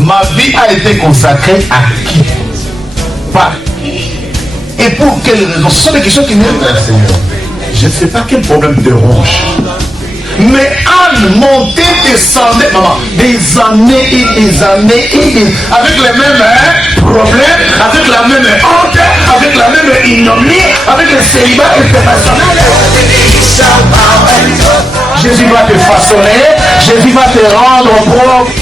Ma vie a été consacrée à qui? Par qui? Et pour quelle raison? Ce sont des questions qui n'aiment pas, Seigneur. Je ne sais pas quel problème te ronge. Mais Anne montait, descendait, maman, des années et des années et des... avec les mêmes problèmes, avec la même honte, avec la même ignominie, avec le célibat international. Jésus va te façonner, Jésus va te rendre propre.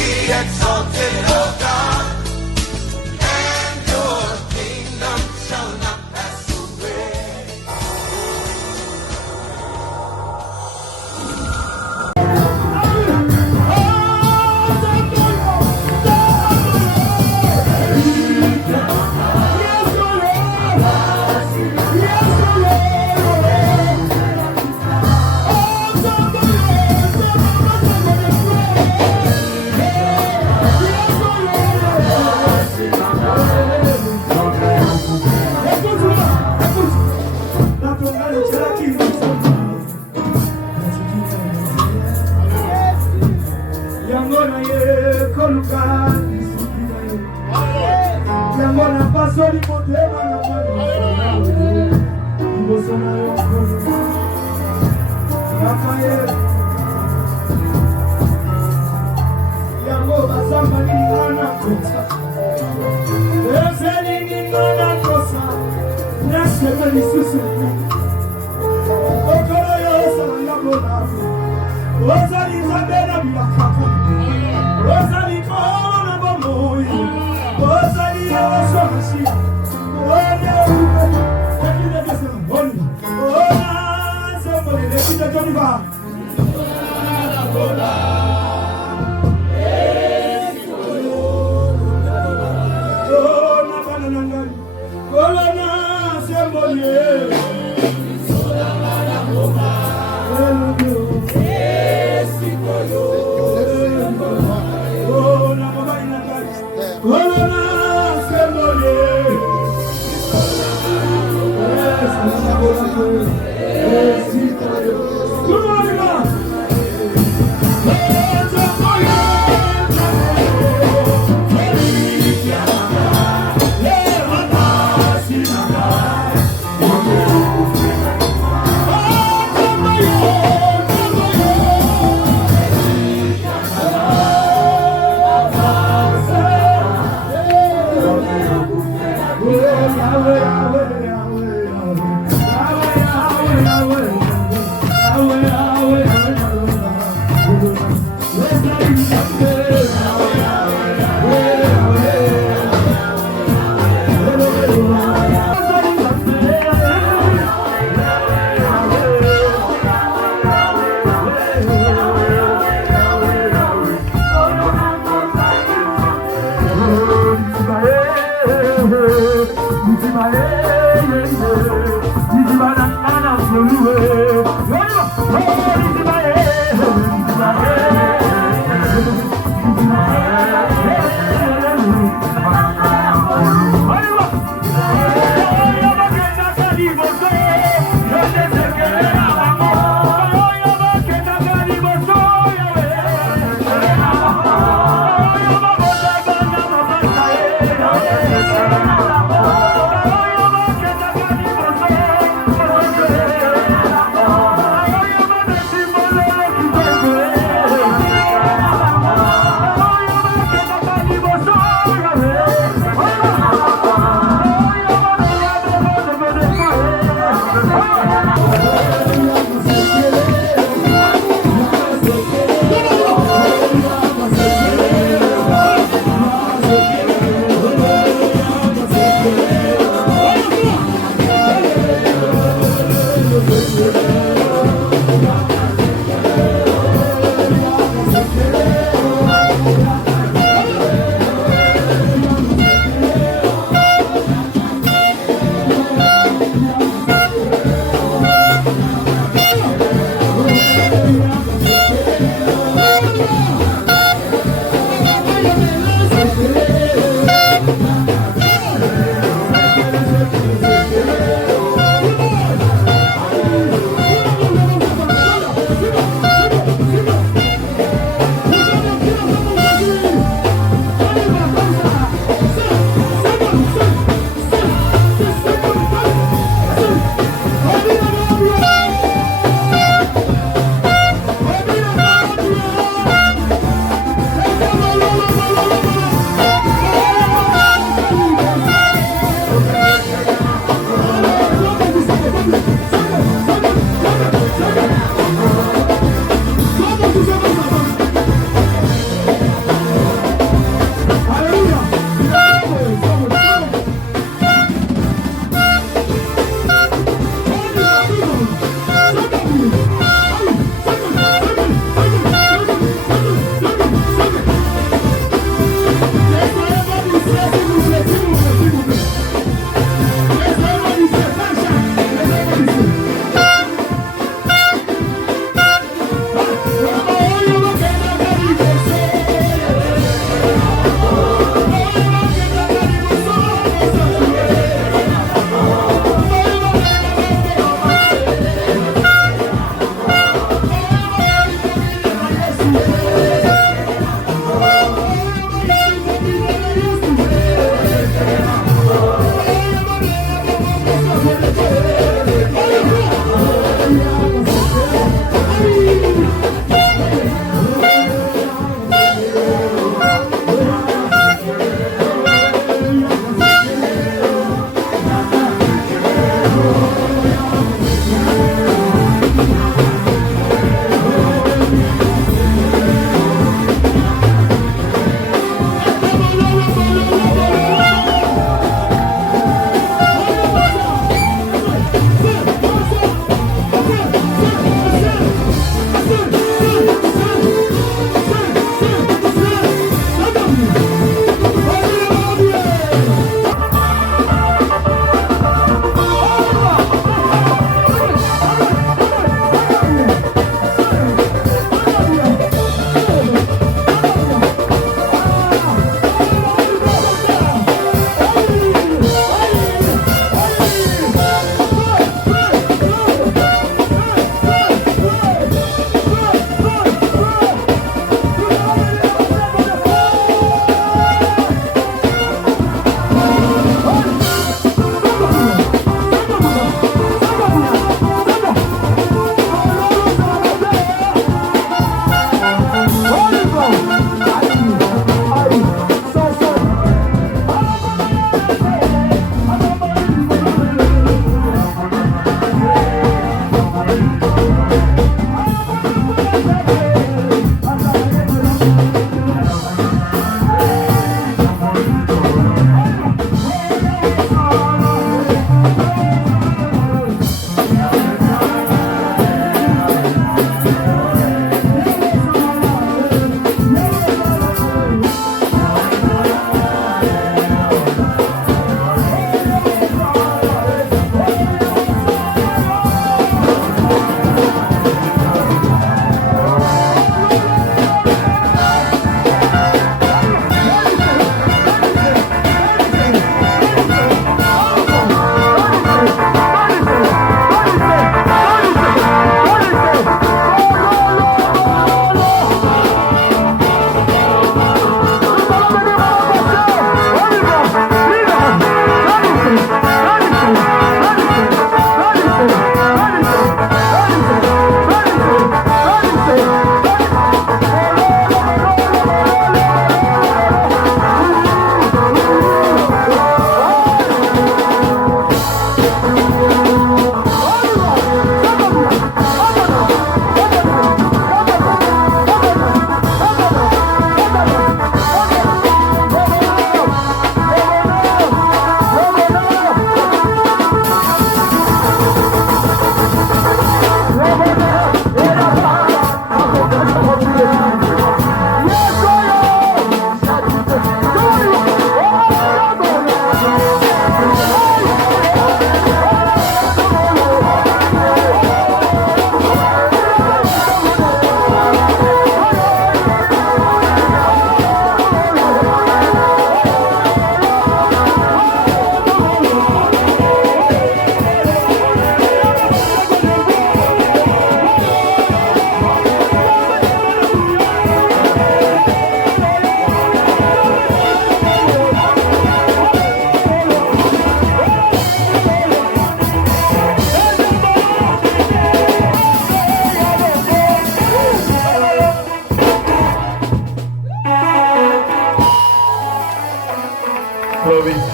Clovis.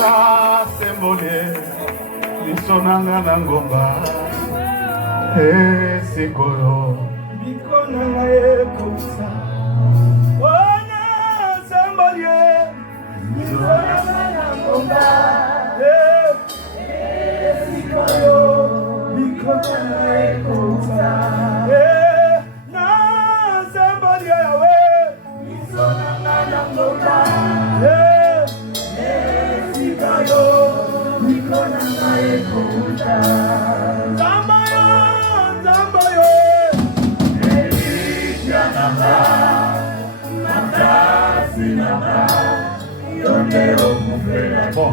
Nasembole misonanga na ngomba esikoyo mikona na ekosa ona sembole misonanga na ngomba esikoyo mikona na ekosa na sembole yawe misonanga na ngomba esikoyo mikona na ekosa Zambayo Elijanaba Matasi naba Yonde okufela Bon,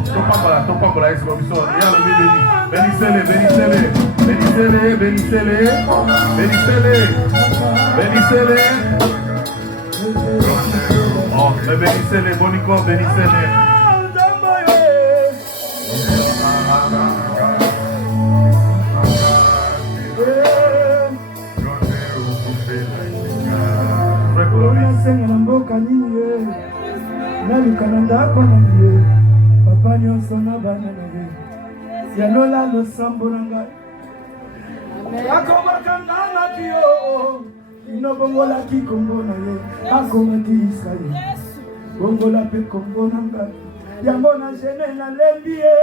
topambola esi komiso Yalo béni Bénissez-les, bénissez-les Bénissez-les, bénissez-les Bénissez-les Oh, mais bénissez-les, Bonico, bénissez-les Senga na mboka nini ye naluka na ndako na ye papa nyonso na bana na ye yanola losambo na ngai akomaka ngaki yo inobongolaki kombo na ye akomaki Israel bongola mpe kombo na ngai yango na gene nalembi ye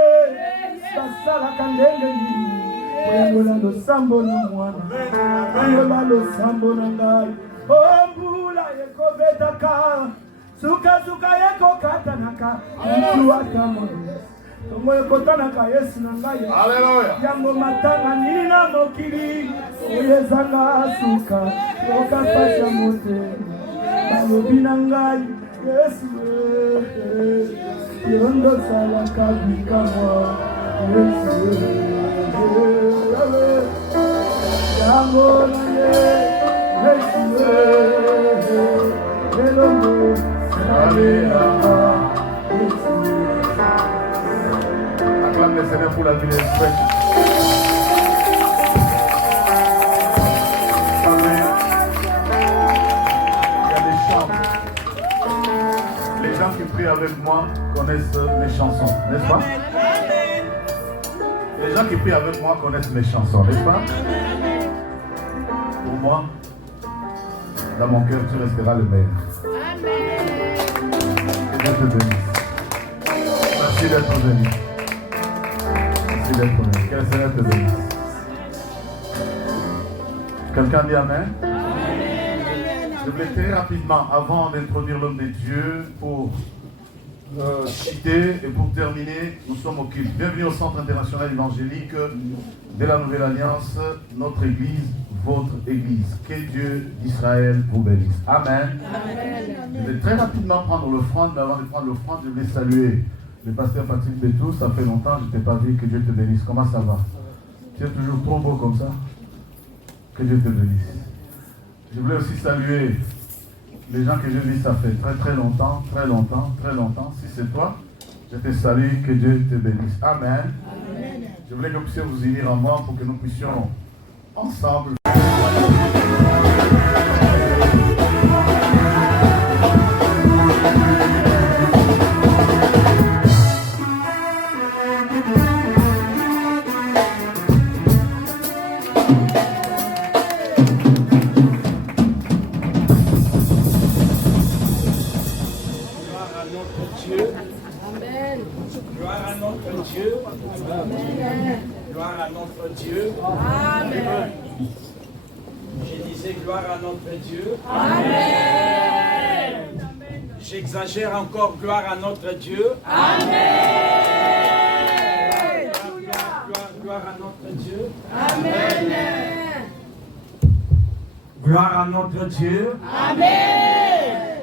basalaka ndenge nini oyangola losambo na mwana oyangola losambo na ngai ombula yekobetaka suka yekokatanaka mtuatamo tongo ekotanaka Yesu na ngai yango matanga nini na mokili oyezanga suka okapasha motema balobi na ngai Yesu yondo salaka bikamwa Yesu yango na ye Acclame le Seigneur pour la vie des frères. Il y a des chants. Les gens qui prient avec moi connaissent mes chansons, n'est-ce pas? Les gens qui prient avec moi connaissent mes chansons, n'est-ce pas? Pour moi, dans mon cœur, tu resteras le meilleur. Que Dieu te bénisse. Merci d'être venu. Merci d'être venu. Que le Seigneur te bénisse. Quelqu'un dit Amen? Je voulais très rapidement, avant d'introduire l'homme de Dieu, pour citer et pour terminer, nous sommes au culte. Bienvenue au Centre international évangélique de la Nouvelle Alliance, notre église, votre église. Que Dieu d'Israël vous bénisse. Amen. Je vais très rapidement prendre l'offrande, mais avant de prendre l'offrande, je vais saluer le pasteur Patrick Bétou. Ça fait longtemps que je ne t'ai pas vu. Que Dieu te bénisse. Comment ça va? Tu es toujours trop beau comme ça. Que Dieu te bénisse. Je voulais aussi saluer les gens que j'ai vus, ça fait très longtemps. Si c'est toi, je te salue, que Dieu te bénisse. Amen. Je voulais que vous puissiez vous unir à moi pour que nous puissions ensemble. Gloire à notre Dieu. Amen. Je disais gloire à notre Dieu. Amen. J'exagère encore, gloire à notre Dieu. Amen. Gloire à notre Dieu. Amen. Gloire à notre Dieu. Amen.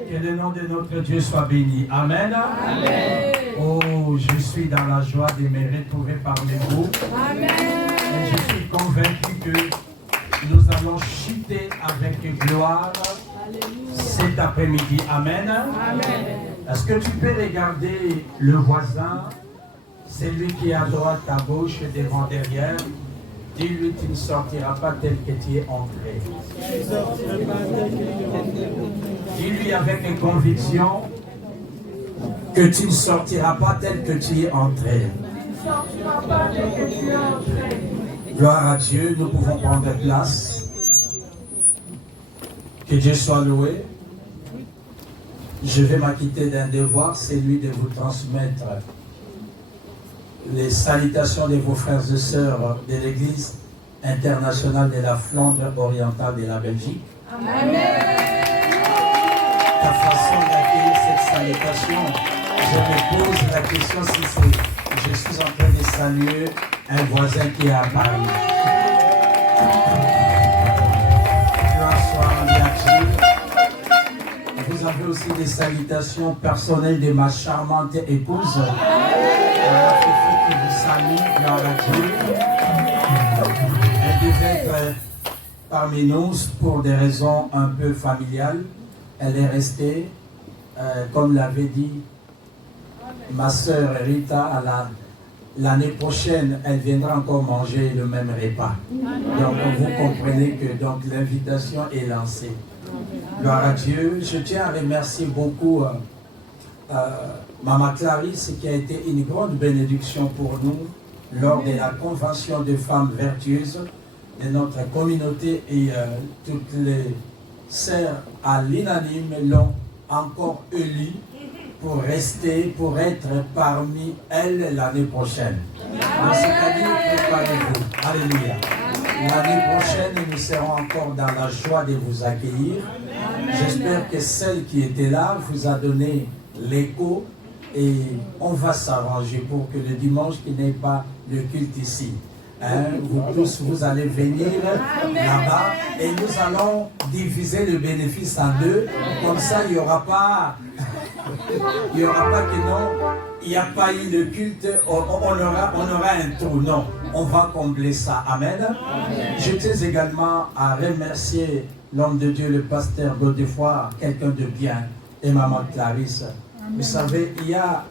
Que le nom de notre Dieu soit béni. Amen. Amen. Oh, je suis dans la joie de me retrouver parmi vous. Amen. Et je suis convaincu que nous allons chuter avec gloire cet après-midi. Amen. Amen. Est-ce que tu peux regarder le voisin, celui qui est à droite, à gauche, devant, derrière, Dis-lui, tu ne sortiras pas tel que tu es entré. Dis-lui avec conviction que tu ne sortiras pas tel que tu es entré. Gloire à Dieu, nous pouvons prendre place. Que Dieu soit loué. Je vais m'acquitter d'un devoir, c'est celui de vous transmettre les salutations de vos frères et sœurs de l'Église internationale de la Flandre orientale de la Belgique. Amen. Ta façon d'accueillir cette salutation, je me pose la question si je suis en train de saluer un voisin qui est à Paris. Vous avez aussi des salutations personnelles de ma charmante épouse. Qui vous salue, gloire à Dieu. Elle devait être parmi nous pour des raisons un peu familiales. Elle est restée, comme l'avait dit ma sœur Rita, l'année prochaine, elle viendra encore manger le même repas. Donc vous comprenez que donc l'invitation est lancée. Gloire à Dieu. Je tiens à remercier beaucoup Maman Clarisse, qui a été une grande bénédiction pour nous lors de la convention des femmes vertueuses de notre communauté, et toutes les sœurs à l'unanime l'ont encore élue pour rester, pour être parmi elles l'année prochaine. C'est-à-dire, préparez-vous. Alléluia. L'année prochaine, nous serons encore dans la joie de vous accueillir. J'espère que celle qui était là vous a donné l'écho, et on va s'arranger pour que le dimanche qui n'est pas le culte ici, vous tous vous allez venir là-bas et nous allons diviser le bénéfice en deux. Comme ça, il n'y aura pas que non, il n'y a pas eu le culte, on aura un trou. Non, on va combler ça. Amen. Je tiens également à remercier l'homme de Dieu, le pasteur Godefroy, quelqu'un de bien, et maman Clarisse. Vous savez, il y a,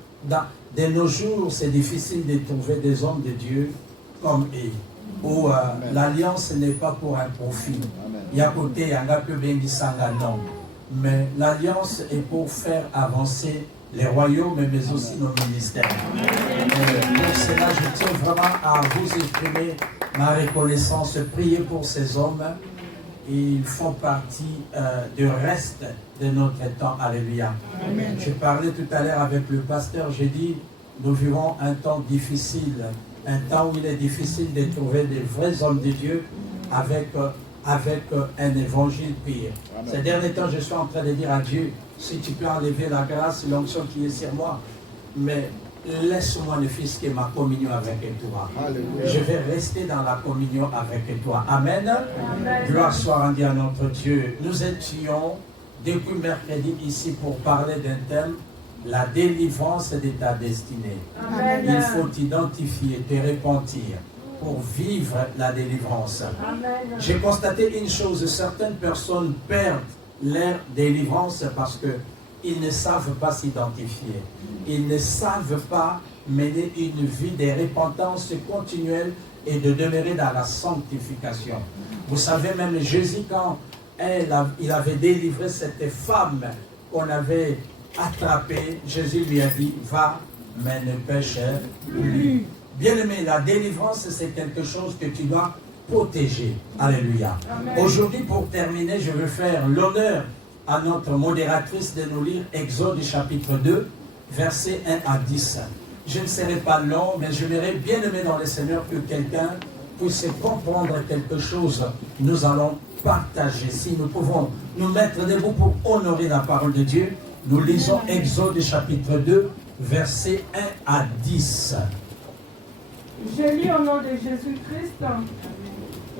de nos jours, c'est difficile de trouver des hommes de Dieu comme eux, où l'alliance n'est pas pour un profit. Il y a côté, un peu bien non. Mais l'alliance est pour faire avancer les royaumes, mais aussi nos ministères. Pour cela, je tiens vraiment à vous exprimer ma reconnaissance. Priez pour ces hommes. Ils font partie du reste de notre temps. Alléluia. Amen. Je parlais tout à l'heure avec le pasteur, j'ai dit, nous vivons un temps difficile, un temps où il est difficile de trouver des vrais hommes de Dieu avec un évangile pire. Amen. Ces derniers temps, je suis en train de dire à Dieu, si tu peux enlever la grâce, l'onction qui est sur moi, mais laisse-moi ne fût-ce que ma communion avec toi. Alléluia. Je vais rester dans la communion avec toi. Amen. Amen. Gloire soit rendue à notre Dieu. Nous étions depuis mercredi ici pour parler d'un thème, la délivrance de ta destinée. Amen. Il faut t'identifier, te repentir pour vivre la délivrance. J'ai constaté une chose, certaines personnes perdent leur délivrance parce qu'ils ne savent pas s'identifier. Ils ne savent pas mener une vie de repentance continuelle et de demeurer dans la sanctification. Vous savez, même Jésus, quand il avait délivré cette femme qu'on avait attrapée, Jésus lui a dit, va, mais ne pêche plus. Bien-aimé, la délivrance, c'est quelque chose que tu dois protéger. Alléluia. Aujourd'hui, pour terminer, je veux faire l'honneur à notre modératrice de nous lire Exode chapitre 2, versets 1 à 10. Je ne serai pas long, mais je verrai bien aimé dans le Seigneur que quelqu'un puisse comprendre quelque chose. Nous allons partager. Si nous pouvons nous mettre debout pour honorer la parole de Dieu, nous lisons Exode chapitre 2, versets 1 à 10. Je lis au nom de Jésus-Christ,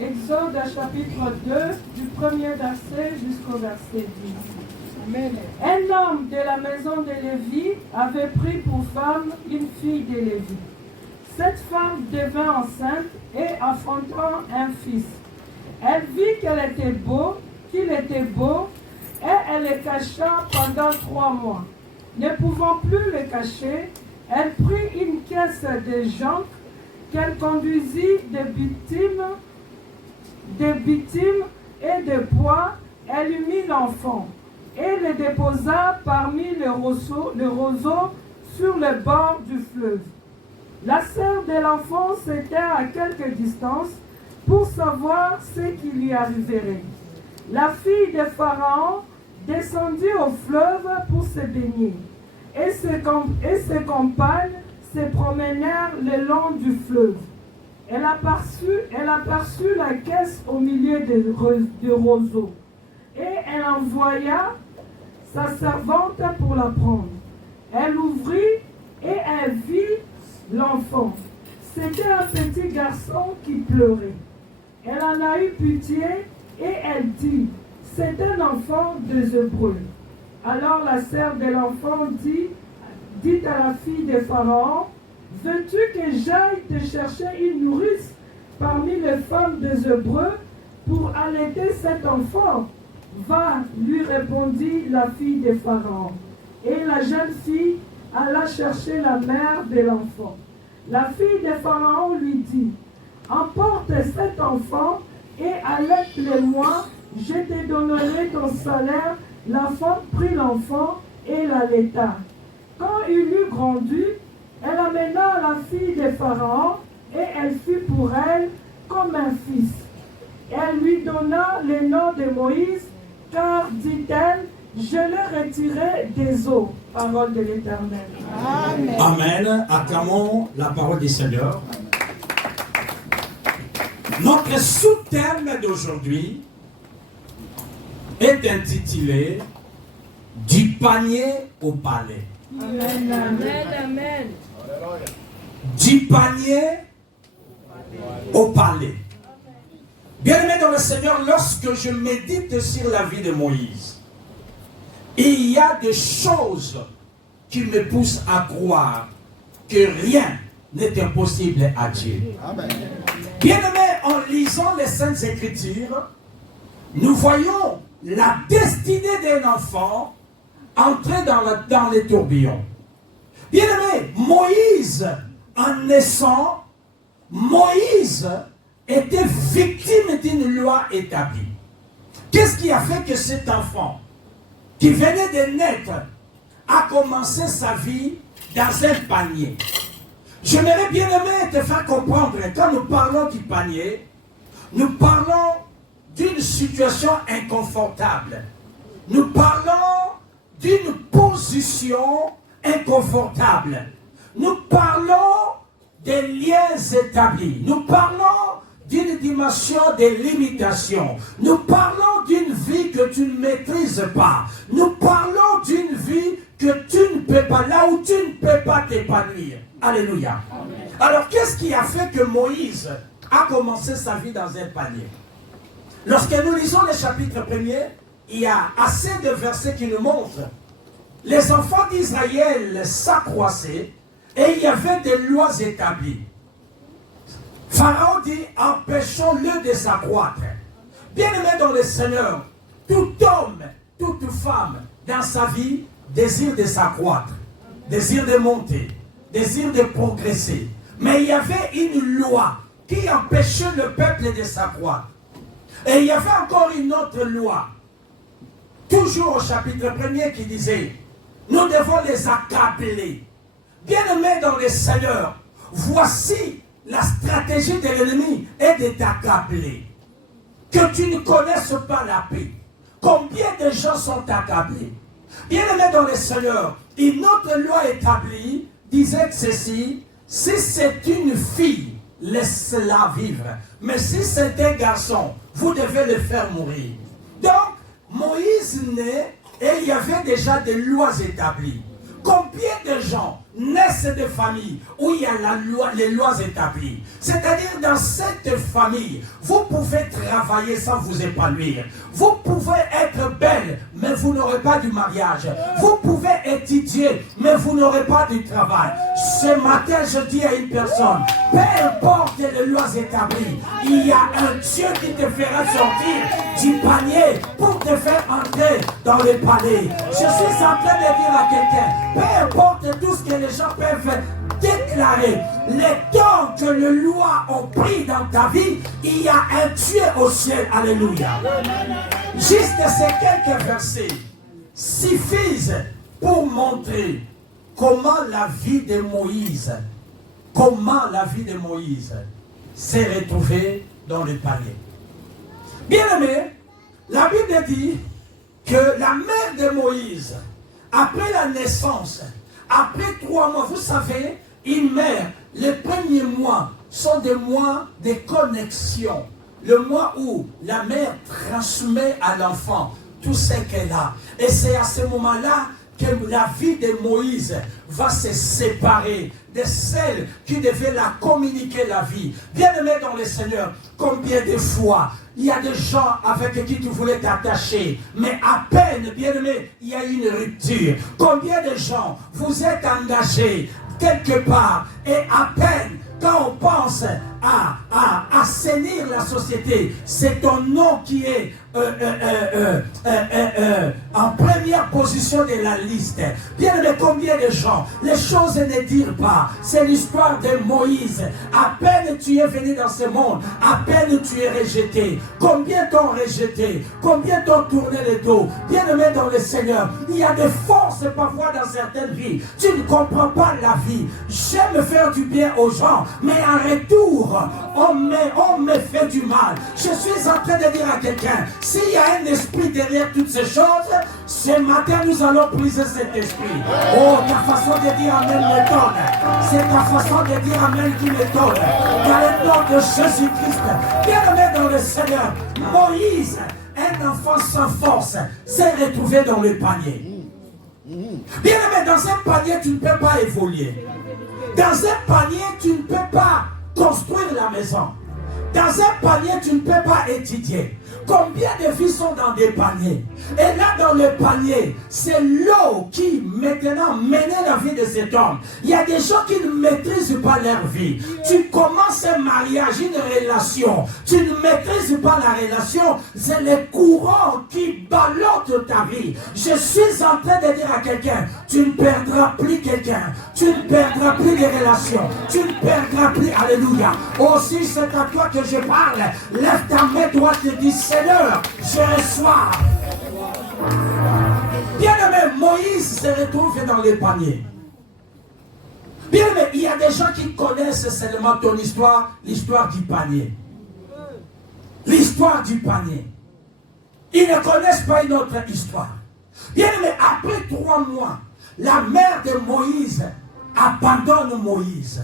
Exode chapitre 2, du premier verset jusqu'au verset 10. Amen. Un homme de la maison de Lévi avait pris pour femme une fille de Lévi. Cette femme devint enceinte et enfantant un fils. Elle vit qu'il était beau, et elle le cacha pendant 3 mois. Ne pouvant plus le cacher, elle prit une caisse de jonc qu'elle conduisit des bitumes et de bois, elle y mit l'enfant et le déposa parmi les roseaux sur le bord du fleuve. La sœur de l'enfant s'était à quelque distance pour savoir ce qui lui arriverait. La fille de Pharaon descendit au fleuve pour se baigner, et ses compagnes se promenèrent le long du fleuve. Elle aperçut la caisse au milieu des roseaux, et elle envoya sa servante pour la prendre. Elle ouvrit et elle vit l'enfant. C'était un petit garçon qui pleurait. Elle en a eu pitié et elle dit, c'est un enfant des Hébreux. Alors la sœur de l'enfant dit à la fille de Pharaon, veux-tu que j'aille te chercher une nourrice parmi les femmes des Hébreux pour allaiter cet enfant? Va, lui répondit la fille de Pharaon. Et la jeune fille alla chercher la mère de l'enfant. La fille de Pharaon lui dit, emporte cet enfant et allaite-le-moi, je te donnerai ton salaire. La femme prit l'enfant et l'allaita. Quand il eut grandi, elle amena la fille de Pharaon et elle fut pour elle comme un fils. Elle lui donna le nom de Moïse, car, dit-elle, je l'ai retiré des eaux. Parole de l'Éternel. Amen. Amen. Acclamons la parole du Seigneur. Notre sous-thème d'aujourd'hui est intitulé Du panier au palais. Amen. Amen. Amen. Du panier au palais. Bien-aimé dans le Seigneur, lorsque je médite sur la vie de Moïse, il y a des choses qui me poussent à croire que rien n'est impossible à Dieu. Bien-aimé, en lisant les Saintes Écritures, nous voyons la destinée d'un enfant entrer dans les tourbillons. Bien-aimé, Moïse, en naissant, Moïse était victime d'une loi établie. Qu'est-ce qui a fait que cet enfant, qui venait de naître, a commencé sa vie dans un panier? J'aimerais bien aimer te faire comprendre, quand nous parlons du panier, nous parlons d'une situation inconfortable. Nous parlons d'une position inconfortable. Nous parlons des liens établis. Nous parlons d'une dimension de limitation. Nous parlons d'une vie que tu ne maîtrises pas. Nous parlons d'une vie que tu ne peux pas, là où tu ne peux pas t'épanouir. Alléluia. Amen. Alors, qu'est-ce qui a fait que Moïse a commencé sa vie dans un panier? Lorsque nous lisons le chapitre 1er, il y a assez de versets qui nous montrent. Les enfants d'Israël s'accroissaient et il y avait des lois établies. Pharaon dit, empêchons-le de s'accroître. Bien-aimé dans le Seigneur, tout homme, toute femme dans sa vie désire de s'accroître, désire de monter, désire de progresser. Mais il y avait une loi qui empêchait le peuple de s'accroître. Et il y avait encore une autre loi, toujours au chapitre 1er, qui disait, nous devons les accabler. Bien-aimés dans le Seigneur, voici la stratégie de l'ennemi est de t'accabler. Que tu ne connaisses pas la paix. Combien de gens sont accablés? Bien-aimés dans le Seigneur, une autre loi établie disait ceci, si c'est une fille, laisse-la vivre. Mais si c'est un garçon, vous devez le faire mourir. Donc, Moïse naît et il y avait déjà des lois établies. Combien de gens naissent de familles où il y a les lois établies? C'est-à-dire dans cette famille, vous pouvez travailler sans vous épanouir. Vous pouvez être belle, mais vous n'aurez pas du mariage. Vous pouvez étudier, mais vous n'aurez pas du travail. Ce matin, je dis à une personne, peu importe les lois établies, il y a un Dieu qui te fera sortir du panier pour te faire entrer dans le palais. Je suis en train de dire à quelqu'un, peu importe tout ce que les gens peuvent déclarer, les dons que le loi ont pris dans ta vie, il y a un Dieu au ciel. Alléluia. Juste ces quelques versets suffisent pour montrer comment la vie de Moïse s'est retrouvée dans le panier. Bien-aimé, la Bible dit que la mère de Moïse, après la naissance, après 3 mois, vous savez, une mère, les premiers mois sont des mois de connexion. Le mois où la mère transmet à l'enfant tout ce qu'elle a. Et c'est à ce moment-là que la vie de Moïse va se séparer de celle qui devait la communiquer la vie. Bien-aimé dans le Seigneur, combien de fois il y a des gens avec qui tu voulais t'attacher, mais à peine, bien-aimé, il y a une rupture. Combien de gens vous êtes engagés quelque part et à peine quand on pense à assainir la société, c'est ton nom qui est en première position de la liste. Bien aimé, combien de gens, les choses ne dirent pas. C'est l'histoire de Moïse. À peine tu es venu dans ce monde, à peine tu es rejeté. Combien t'ont rejeté, combien t'ont tourné le dos. Bien aimé dans le Seigneur, il y a des forces parfois dans certaines vies. Tu ne comprends pas la vie. J'aime faire du bien aux gens, mais en retour, on me fait du mal. Je suis en train de dire à quelqu'un, s'il y a un esprit derrière toutes ces choses, ce matin nous allons briser cet esprit. Oh, ta façon de dire Amen m'étonne. C'est ta façon de dire Amen qui m'étonne. Dans le nom de Jésus-Christ, bien-aimé dans le Seigneur, Moïse, un enfant sans force, s'est retrouvé dans le panier. Bien-aimé, dans un panier, tu ne peux pas évoluer. Dans un panier, tu ne peux pas construire la maison. Dans un panier, tu ne peux pas étudier. Combien de vies sont dans des paniers? Et là, dans le panier, c'est l'eau qui maintenant menait la vie de cet homme. Il y a des gens qui ne maîtrisent pas leur vie. Tu commences un mariage, une relation. Tu ne maîtrises pas la relation. C'est le courant qui ballotte ta vie. Je suis en train de dire à quelqu'un, tu ne perdras plus quelqu'un. Tu ne perdras plus les relations. Tu ne perdras plus. Alléluia. Aussi, c'est à toi que je parle. Lève ta main droite et dis, Seigneur, je reçois. Bien-aimé, Moïse se retrouve dans les paniers. Bien-aimé, il y a des gens qui connaissent seulement ton histoire, l'histoire du panier. L'histoire du panier. Ils ne connaissent pas une autre histoire. Bien-aimé, après 3 mois, la mère de Moïse abandonne Moïse.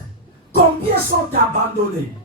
Combien sont abandonnés?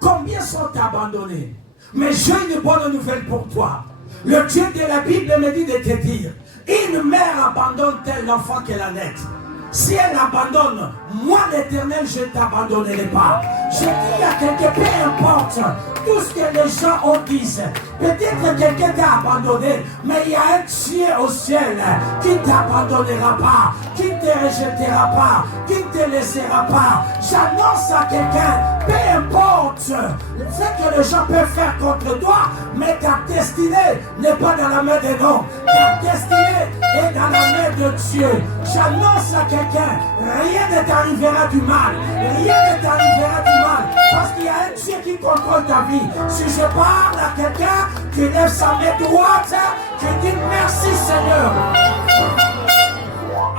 Combien sont abandonnés? Mais j'ai une bonne nouvelle pour toi. Le Dieu de la Bible me dit de te dire, une mère abandonne-t-elle l'enfant qu'elle a naître? Si elle abandonne, moi l'Éternel, je ne t'abandonnerai pas. Je dis à quelqu'un, peu importe tout ce que les gens ont dit. Peut-être que quelqu'un t'a abandonné, mais il y a un Dieu au ciel qui ne t'abandonnera pas, qui ne te rejettera pas, qui ne te laissera pas. J'annonce à quelqu'un, peu importe ce que les gens peuvent faire contre toi, mais ta destinée n'est pas dans la main des hommes. Ta destinée est dans la main de Dieu. J'annonce à quelqu'un, rien ne t'arrivera du mal. Rien ne t'arrivera du mal. Parce qu'il y a un Dieu qui contrôle ta vie. Si je parle à quelqu'un qui lève sa main droite, qui dit merci Seigneur.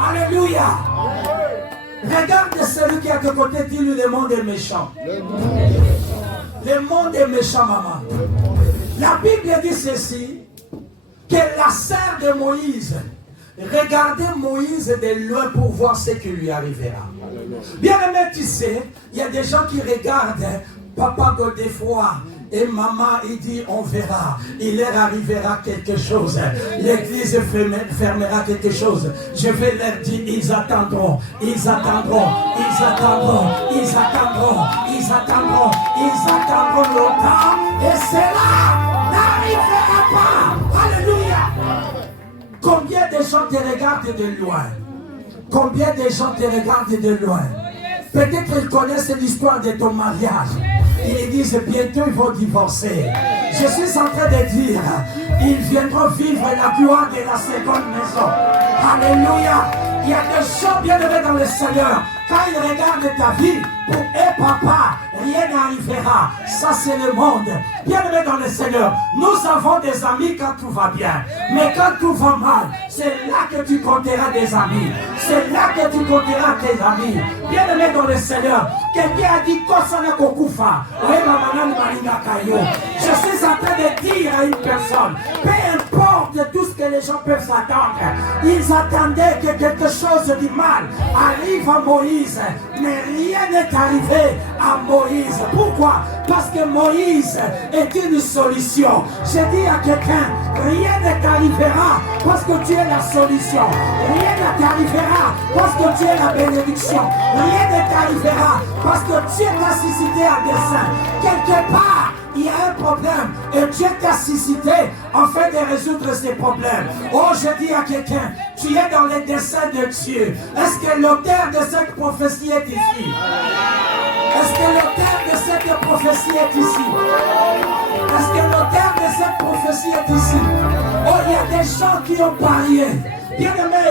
Alléluia. Regarde celui qui est à tes côtés, dis-lui, le monde est méchant. Le monde est méchant, maman. La Bible dit ceci, que la sœur de Moïse regardait Moïse de loin pour voir ce qui lui arrivera. Bien aimé, tu sais, il y a des gens qui regardent papa Godefroy et maman, il dit on verra, il leur arrivera quelque chose, l'église fermera quelque chose. Je vais leur dire, ils attendront, ils attendront, ils attendront, ils attendront, ils attendront, ils attendront longtemps et cela n'arrivera pas. Alléluia. Combien de gens te regardent de loin? Combien de gens te regardent de loin? Peut-être qu'ils connaissent l'histoire de ton mariage. Ils disent bientôt ils vont divorcer. Je suis en train de dire, ils viendront vivre la gloire de la seconde maison. Alléluia. Il y a des gens bien aimés dans le Seigneur. Quand il regarde ta vie, pour papa, rien n'arrivera. Ça, c'est le monde. Bien-aimé dans le Seigneur, nous avons des amis quand tout va bien. Mais quand tout va mal, c'est là que tu compteras des amis. C'est là que tu compteras tes amis. Bien-aimé dans le Seigneur, quelqu'un a dit Kosana Kokufa. Je suis en train de dire à une personne, peu importe tout ce que les gens peuvent s'attendre, ils attendaient que quelque chose de mal arrive à Moïse. Mais rien n'est arrivé à Moïse. Pourquoi? Parce que Moïse est une solution. Je dis à quelqu'un, rien ne t'arrivera parce que tu es la solution. Rien ne t'arrivera parce que tu es la bénédiction. Rien ne t'arrivera parce que Dieu t'a suscité à dessein. Quelque part, il y a un problème et Dieu t'a suscité afin de résoudre ces problèmes. Oh, je dis à quelqu'un, tu es dans les desseins de Dieu. Est-ce que l'auteur de cette prophétie est ici? Est-ce que l'auteur de cette prophétie est ici? Est-ce que l'auteur de cette prophétie est ici? Oh, il y a des gens qui ont parié. Bien aimé,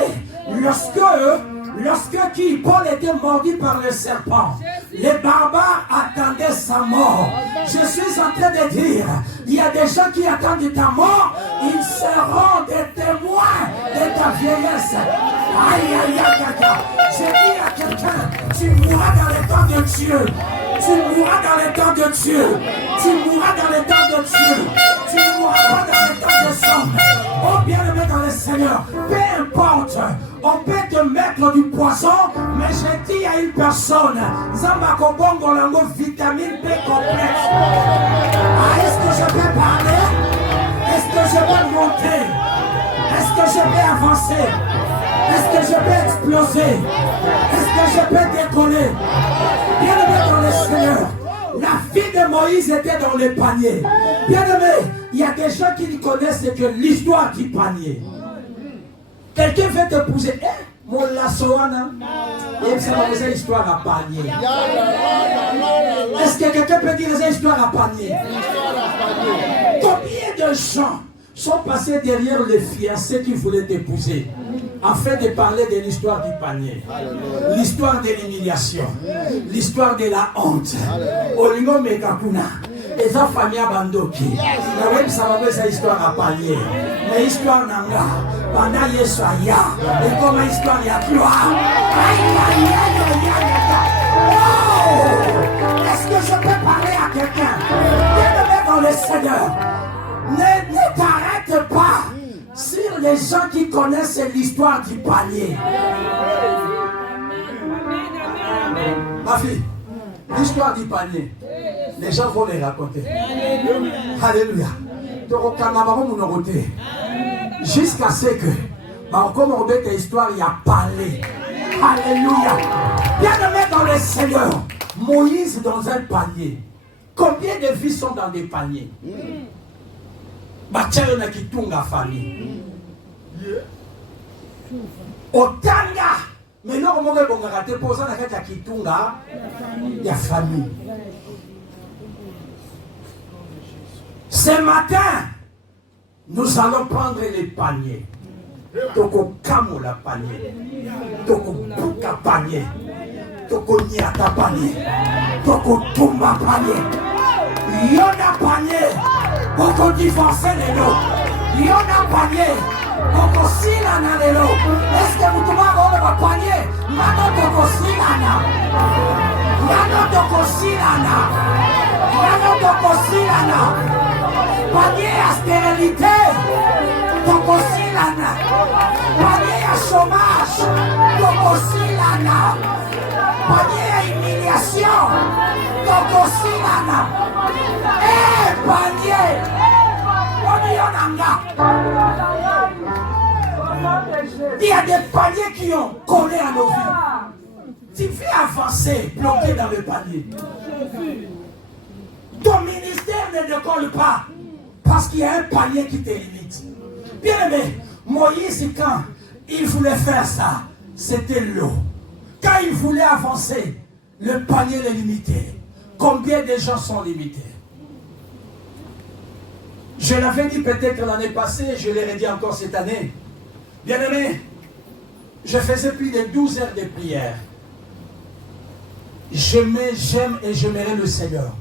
lorsque Paul était mordu par le serpent, les barbares attendaient sa mort. Je suis en train de dire, il y a des gens qui attendent ta mort, ils seront des témoins de ta vieillesse. Aïe, aïe, aïe, aïe. Je dis à quelqu'un, tu mourras dans le temps de Dieu. Tu mourras dans le temps de Dieu. Tu mourras dans le temps de Dieu. Tu ne mourras pas dans le temps des hommes. Oh, bien-aimé dans le Seigneur, peu importe, on peut te mettre du poison, mais je dis à une personne, Zambako Bongo Lango vitamine B complexe. Ah, est-ce que je peux parler? Est-ce que je peux monter? Est-ce que je peux avancer? Est-ce que je peux exploser? Est-ce que je peux décoller? Bien-aimé dans le Seigneur, la fille de Moïse était dans le panier. Bien-aimé, il y a des gens qui ne connaissent que l'histoire du panier. Quelqu'un veut t'épouser. Mon lasso-wana. Et c'est une histoire à panier. Est-ce que quelqu'un peut dire une histoire à panier? Combien de gens sont passés derrière les fiancés qui voulaient t'épouser afin de parler de l'histoire du panier, l'histoire de l'humiliation, l'histoire de la honte. Olingo Mekakuna, les enfants Bandoki, la web ça va faire histoire à panier, mais histoire nanga, pendant Yesaya, et comme histoire y a gloire. Oh! Est-ce que je peux parler à quelqu'un? Bien-aimé dans le Seigneur, ne t'arrête pas sur les gens qui connaissent l'histoire du panier. Ma fille, l'histoire du panier, les gens vont les raconter. Alléluia. Jusqu'à ce que, comme on dit l'histoire, il y a parlé. Alléluia. Bien-aimé dans le Seigneur, Moïse dans un panier. Combien de vies sont dans des paniers? Bachayona qui tourne la famille. Otanga. Mais non, on va rater pour ça, qui tourne la famille. Ce matin, nous allons prendre les paniers. Toko kamo la panier. Toko buka panier. Toko niata panier. Toko tumba panier. Yona panier. Toko divorcer les lots. Yona panier. Toko silana les lots. Est-ce que vous trouvez un panier? Mano toko silana. Mano toko silana. Mano toko silana. Panier à stérilité, Tokosilana. Panier à chômage, Tokosilana. Panier à humiliation, Tokosilana. Panier, il y a des paniers qui ont collé à nos vies. Tu veux avancer, bloqué dans le panier. Ton ministère ne décolle pas. Parce qu'il y a un panier qui te limite. Bien aimé, Moïse, quand il voulait faire ça, c'était l'eau. Quand il voulait avancer, le panier le limitait. Combien de gens sont limités? Je l'avais dit peut-être l'année passée, je l'ai redit encore cette année. Bien aimé, je faisais plus de 12 heures de prière. j'aime et j'aimerais le Seigneur.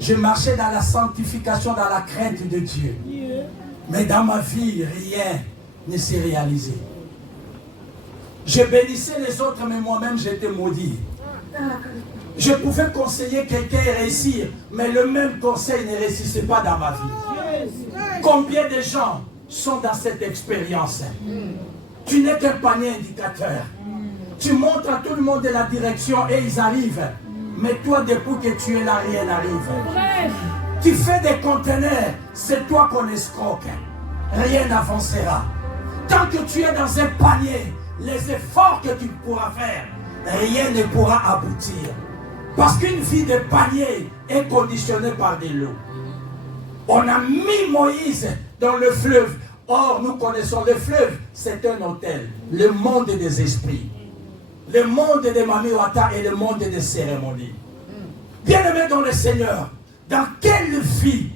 Je marchais dans la sanctification, dans la crainte de Dieu. Mais dans ma vie, rien ne s'est réalisé. Je bénissais les autres, mais moi-même, j'étais maudit. Je pouvais conseiller quelqu'un et réussir, mais le même conseil ne réussissait pas dans ma vie. Combien de gens sont dans cette expérience? Tu n'es qu'un panier indicateur. Tu montres à tout le monde la direction et ils arrivent. Mais toi, depuis que tu es là, rien n'arrive. Tu fais des conteneurs, c'est toi qu'on escroque. Rien n'avancera. Tant que tu es dans un panier, les efforts que tu pourras faire, rien ne pourra aboutir. Parce qu'une vie de panier est conditionnée par des lots. On a mis Moïse dans le fleuve. Or, nous connaissons le fleuve, c'est un hôtel. Le monde des esprits. Le monde des Mamiwata et le monde des cérémonies. Bien-aimé dans le Seigneur, dans quelle vie,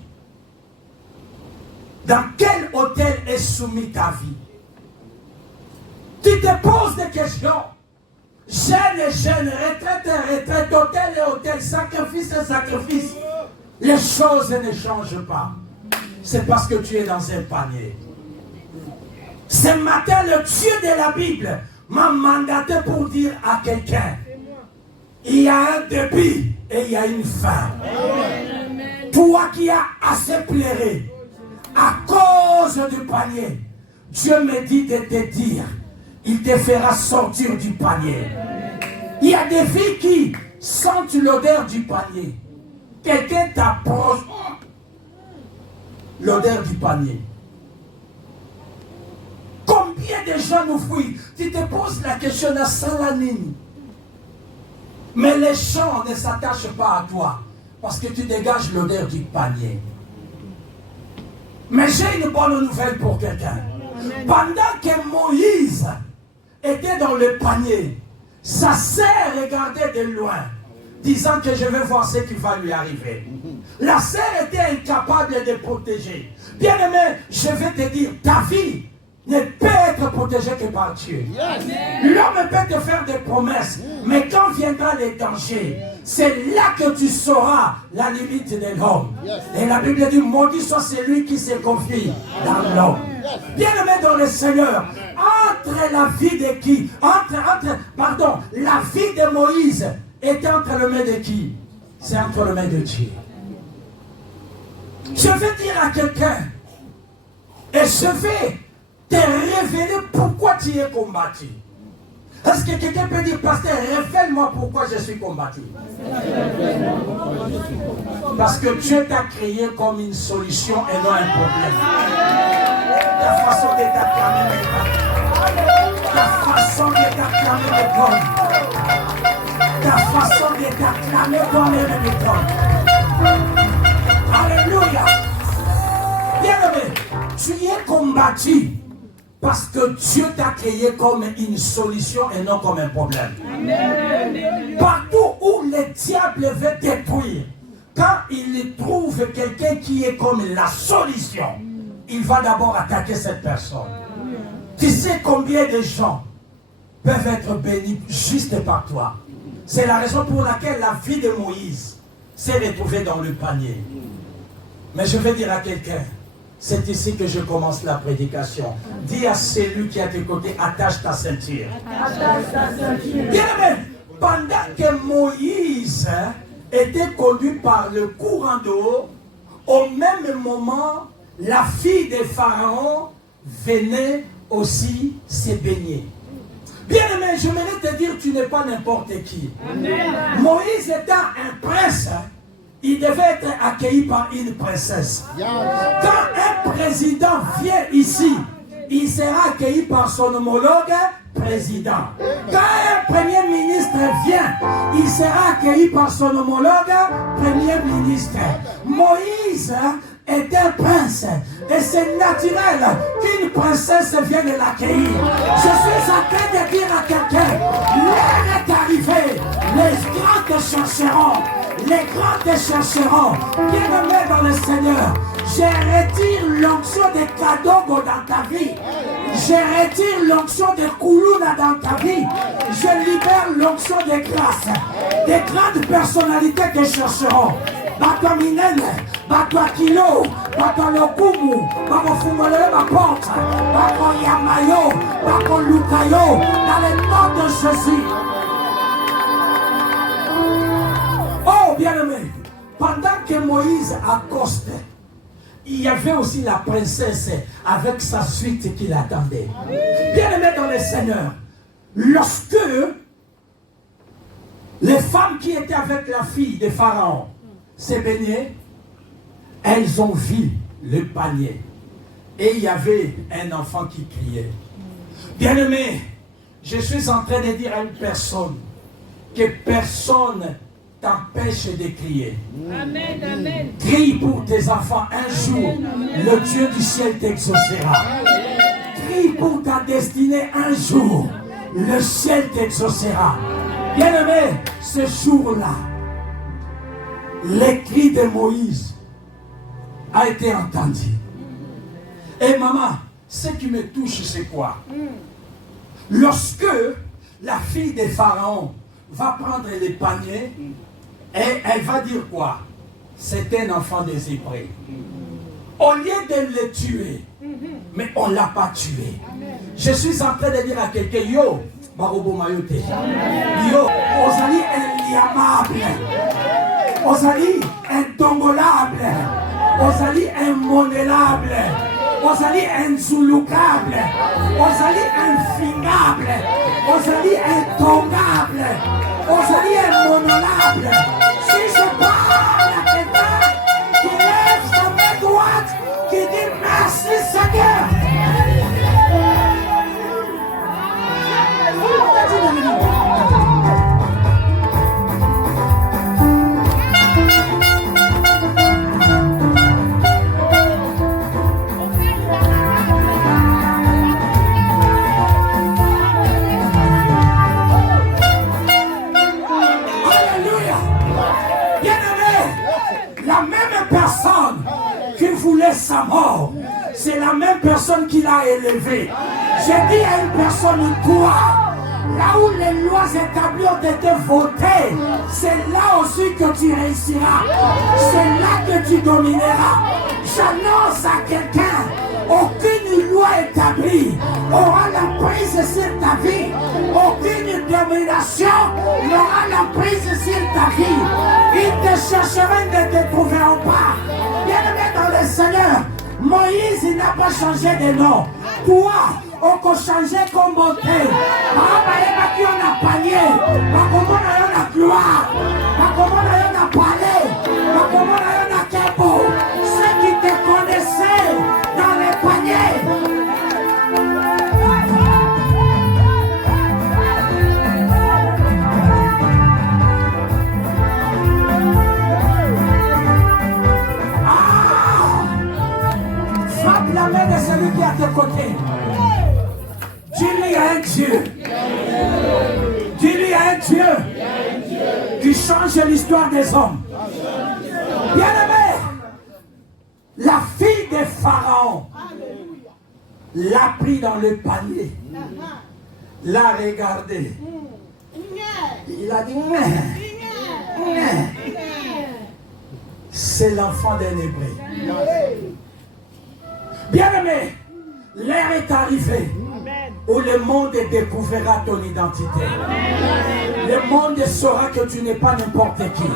dans quel hôtel est soumis ta vie? Tu te poses des questions. Jeûne et jeûne, retraite et retraite, hôtel et hôtel, sacrifice et sacrifice. Les choses ne changent pas. C'est parce que tu es dans un panier. Ce matin, le Dieu de la Bible m'a mandaté pour dire à quelqu'un, il y a un début et il y a une fin. Amen. Toi qui as assez pleuré à cause du panier, Dieu me dit de te dire, il te fera sortir du panier. Il y a des filles qui sentent l'odeur du panier. Quelqu'un t'approche l'odeur du panier. Combien de gens nous fuient? Tu te poses la question à Salanine. Mais les gens ne s'attachent pas à toi parce que tu dégages l'odeur du panier. Mais j'ai une bonne nouvelle pour quelqu'un. Pendant que Moïse était dans le panier, sa sœur regardait de loin, disant que je vais voir ce qui va lui arriver. La sœur était incapable de protéger. Bien aimé, je vais te dire, ta vie ne peut être protégée que par Dieu. L'homme peut te faire des promesses, mais quand viendra les dangers, c'est là que tu sauras la limite de l'homme. Et la Bible dit, maudit soit celui qui se confie dans l'homme. Bien aimé dans le Seigneur, entre la vie de qui? La vie de Moïse était entre les mains de qui? C'est entre les mains de Dieu. Je vais dire à quelqu'un, et je vais te révéler pourquoi tu es combattu. Est-ce que quelqu'un peut dire, pasteur, révèle-moi pourquoi je suis combattu? Parce que Dieu t'a créé comme une solution et non un problème. Ta façon de t'acclamer est bonne. Ta façon de t'acclamer est bonne. Ta façon de t'acclamer toi-même est bonne. Alléluia. Bien-aimé, tu es combattu parce que Dieu t'a créé comme une solution et non comme un problème. Amen. Partout où le diable veut détruire, quand il trouve quelqu'un qui est comme la solution, il va d'abord attaquer cette personne. Tu sais combien de gens peuvent être bénis juste par toi? C'est la raison pour laquelle la vie de Moïse s'est retrouvée dans le panier. Mais je vais dire à quelqu'un, c'est ici que je commence la prédication. Dis à celui qui est à tes côtés, attache ta ceinture. Attache ta ceinture. Bien aimé, pendant que Moïse était conduit par le courant d'eau, au même moment, la fille de Pharaon venait aussi se baigner. Bien aimé, je voudrais te dire, tu n'es pas n'importe qui. Amen. Moïse étant un prince, il devait être accueilli par une princesse. Quand un président vient ici, il sera accueilli par son homologue président. Quand un premier ministre vient, il sera accueilli par son homologue premier ministre. Moïse est un prince et c'est naturel qu'une princesse vienne l'accueillir. Je suis en train de dire à quelqu'un, l'heure est arrivée, les grands te chercheront. Les grands te chercheront. Bien-aimé dans le Seigneur, je retire l'onction des cadeaux dans ta vie. Je retire l'onction de Koulouna dans ta vie. Je libère l'onction de grâce. Des grandes personnalités te chercheront. Batwa Minene, Batwa Kilo, Batwa Lokumu, Batwa Fungolele ma porte, Batwa Yamayo, Batwa Lukayo, dans le nom de Jésus. Oh, bien-aimé, pendant que Moïse accoste, il y avait aussi la princesse avec sa suite qui l'attendait. Bien-aimé dans le Seigneur, lorsque les femmes qui étaient avec la fille de Pharaon se baignaient, elles ont vu le panier. Et il y avait un enfant qui criait. Bien-aimé, je suis en train de dire à une personne que personne t'empêche de crier. Amen, amen. Crie pour tes enfants. Un jour, le Dieu du ciel t'exaucera. Crie pour ta destinée. Un jour, le ciel t'exaucera. Bien-aimé, ce jour-là, les cris de Moïse a été entendu. Et maman, ce qui me touche, c'est quoi? Lorsque la fille de Pharaon va prendre les paniers, et elle va dire quoi? C'est un enfant des Hébreux. Au lieu de le tuer, mais on ne l'a pas tué. Je suis en train de dire à quelqu'un, yo, Barobo Mayote, yo, Ozali inliamable, Ozali indongolable, Ozali immonélable, Ozali inzulukable, Ozali infingable, Ozali intongable, Ozali immonolable. Si je parle à quelqu'un qui lève sa main droite, qui dit merci Seigneur. Sa mort, c'est la même personne qui l'a élevé. J'ai dit à une personne, toi, là où les lois établies ont été votées, c'est là aussi que tu réussiras. C'est là que tu domineras. J'annonce à quelqu'un, aucune loi établie aura la prise sur ta vie. Aucune domination n'aura la prise sur ta vie. Ils te chercheront, ne te trouveront pas. Bien-aimé dans le Seigneur, Moïse il n'a pas changé de nom. Toi, on peut changer comme beauté. On a panier, on a gloire, on a palais, on a capo. Ceux qui te connaissaient dans les paniers. La main de celui qui est à tes côtés. Dis-lui à un Dieu. Dis-lui à un Dieu qui change l'histoire des hommes. Bien-aimé, la fille de Pharaon l'a pris dans le panier, l'a regardé. Il a dit, c'est l'enfant d'un Hébreu. Bien-aimé, l'heure est arrivée où le monde découvrira ton identité. Le monde saura que tu n'es pas n'importe qui.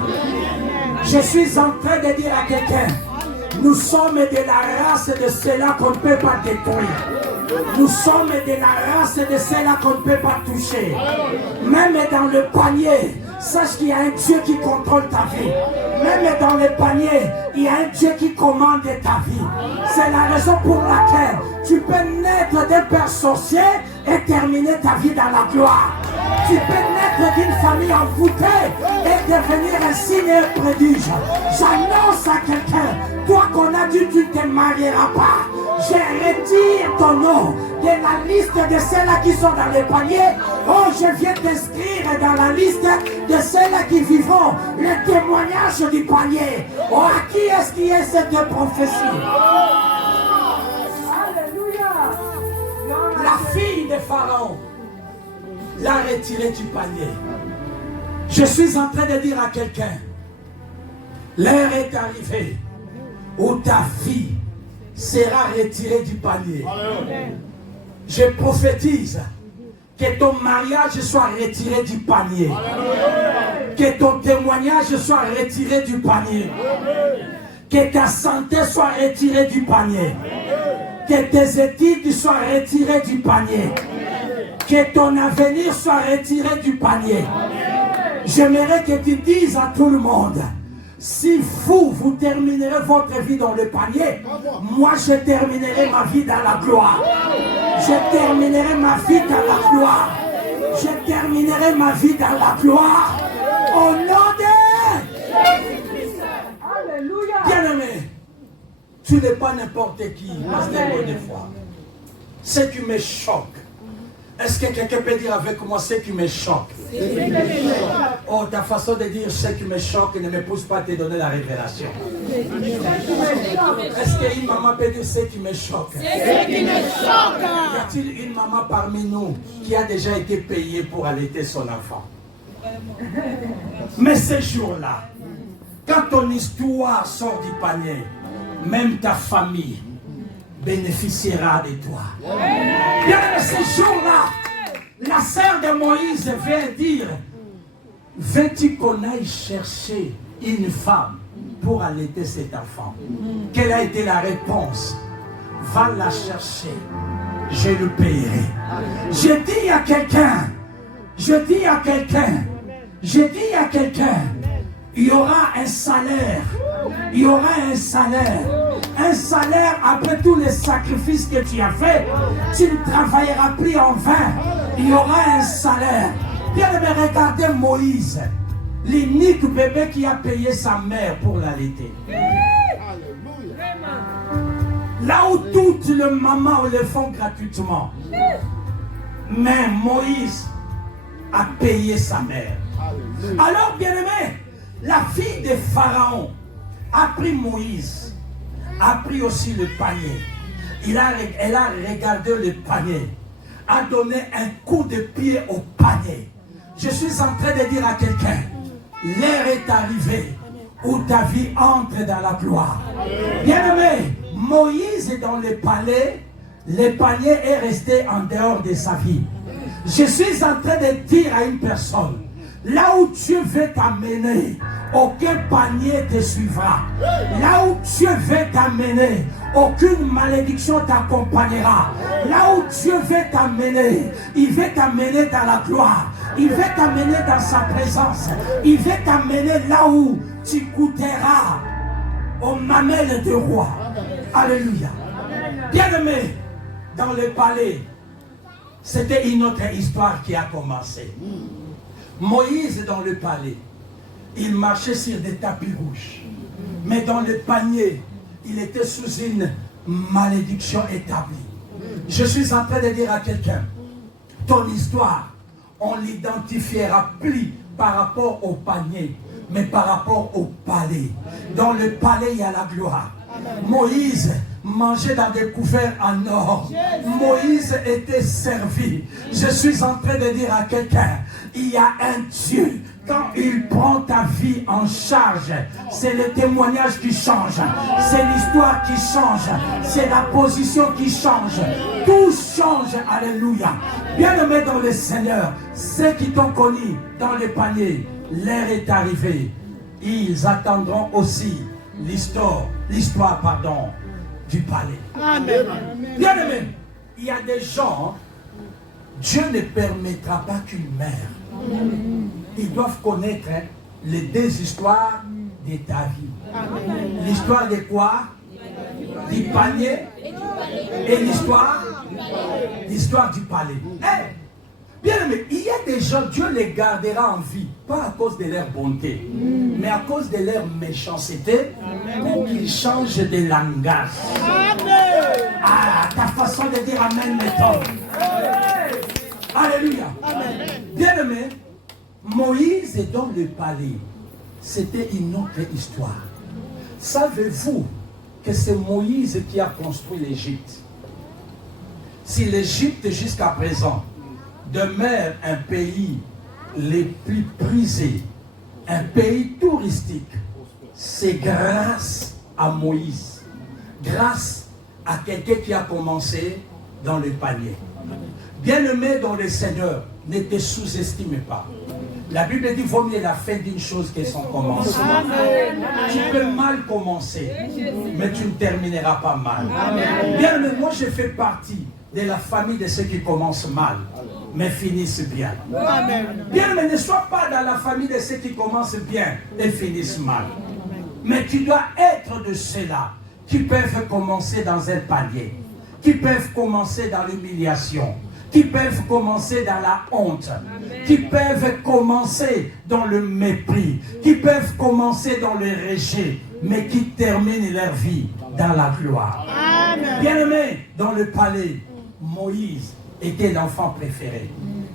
Je suis en train de dire à quelqu'un, nous sommes de la race de ceux-là qu'on ne peut pas détruire. Nous sommes de la race de ceux-là qu'on ne peut pas toucher. Même dans le panier, sache qu'il y a un Dieu qui contrôle ta vie. Même dans le panier, il y a un Dieu qui commande ta vie. C'est la raison pour laquelle tu peux naître d'un père sorcier et terminer ta vie dans la gloire. Tu peux naître d'une famille envoûtée et devenir un signe et un prodige. J'annonce à quelqu'un, toi qu'on a dit tu ne te marieras pas, je retire ton nom de la liste de ceux-là qui sont dans les paniers. Oh, je viens t'inscrire dans la liste de ceux-là qui vivront le témoignage du panier. Oh, à qui est-ce qui est cette prophétie? Pharaon l'a retiré du panier. Je suis en train de dire à quelqu'un, l'heure est arrivée où ta fille sera retirée du panier. Je prophétise que ton mariage soit retiré du panier. Que ton témoignage soit retiré du panier. Que ta santé soit retirée du panier. Que tes études soient retirées du panier. Que ton avenir soit retiré du panier. J'aimerais que tu dises à tout le monde, si vous terminerez votre vie dans le panier, moi je terminerai ma vie dans la gloire. Je terminerai ma vie dans la gloire. Je terminerai ma vie dans la gloire. Au nom de Jésus-Christ. Alléluia. Bien-aimé, tu n'es pas n'importe qui. Des fois. Ce qui me choque. Est-ce que quelqu'un peut dire avec moi ce qui me choque? Oh, ta façon de dire ce qui me choque ne me pousse pas à te donner la révélation. Est-ce qu'une maman peut dire ce qui me choque? Ce qui me choque. Y a-t-il une maman parmi nous qui a déjà été payée pour allaiter son enfant? Mais ce jour-là, quand ton histoire sort du panier, même ta famille bénéficiera de toi. Bien, ce jour-là, la sœur de Moïse vient dire, veux-tu qu'on aille chercher une femme pour allaiter cet enfant? Quelle a été la réponse? Va la chercher, je le payerai. Je dis à quelqu'un, il y aura un salaire. Il y aura un salaire. Un salaire après tous les sacrifices que tu as fait. Tu ne travailleras plus en vain. Il y aura un salaire. Bien aimé, regardez Moïse, l'unique bébé qui a payé sa mère pour l'allaiter. Là où toutes les mamans le font gratuitement. Mais Moïse a payé sa mère. Alors, bien aimé, la fille de Pharaon a pris Moïse, a pris aussi le panier. Elle a regardé le panier, a donné un coup de pied au panier. Je suis en train de dire à quelqu'un, l'heure est arrivée où ta vie entre dans la gloire. Bien-aimé, Moïse est dans le palais, le panier est resté en dehors de sa vie. Je suis en train de dire à une personne, là où Dieu veut t'amener, aucun panier te suivra. Là où Dieu veut t'amener, aucune malédiction t'accompagnera. Là où Dieu veut t'amener, il veut t'amener dans la gloire. Il veut t'amener dans sa présence. Il veut t'amener là où tu goûteras aux mamelles de roi. Alléluia. Bien-aimé, dans le palais, c'était une autre histoire qui a commencé. Moïse dans le palais, il marchait sur des tapis rouges. Mais dans le panier, il était sous une malédiction établie. Je suis en train de dire à quelqu'un, ton histoire, on ne l'identifiera plus par rapport au panier, mais par rapport au palais. Dans le palais, il y a la gloire. Moïse mangeait dans des couverts en or. Moïse était servi. Je suis en train de dire à quelqu'un, il y a un Dieu. Quand il prend ta vie en charge, c'est le témoignage qui change, c'est l'histoire qui change, c'est la position qui change. Tout change, alléluia. Bien-aimés dans le Seigneur, ceux qui t'ont connu dans le panier, l'heure est arrivée. Ils attendront aussi l'histoire du palais. Amen. Bien-aimés, il y a des gens, Dieu ne permettra pas qu'une mère. Ils doivent connaître les deux histoires de ta vie. L'histoire de quoi? Du panier et l'histoire du palais. Bien aimé, il y a des gens, Dieu les gardera en vie, pas à cause de leur bonté, mais à cause de leur méchanceté, pour qu'ils changent de langage. Ah, ta façon de dire Amen m'étonne. Alléluia. Bien aimé, Moïse est dans le palais. C'était une autre histoire. Savez-vous que c'est Moïse qui a construit l'Égypte? Si l'Égypte jusqu'à présent demeure un pays les plus prisés, un pays touristique, c'est grâce à Moïse, grâce à quelqu'un qui a commencé dans le panier. Bien-aimé dans le Seigneur, ne te sous-estime pas. La Bible dit, vaut mieux la fin d'une chose que son commencement. Tu peux mal commencer, mais tu ne termineras pas mal. Bien-aimé, moi je fais partie de la famille de ceux qui commencent mal, mais finissent bien. Bien-aimé, ne sois pas dans la famille de ceux qui commencent bien et finissent mal. Mais tu dois être de ceux-là qui peuvent commencer dans un panier, qui peuvent commencer dans l'humiliation, qui peuvent commencer dans la honte, qui peuvent commencer dans le mépris, qui peuvent commencer dans le rejet, mais qui terminent leur vie dans la gloire. Bien-aimé, dans le palais, Moïse était l'enfant préféré.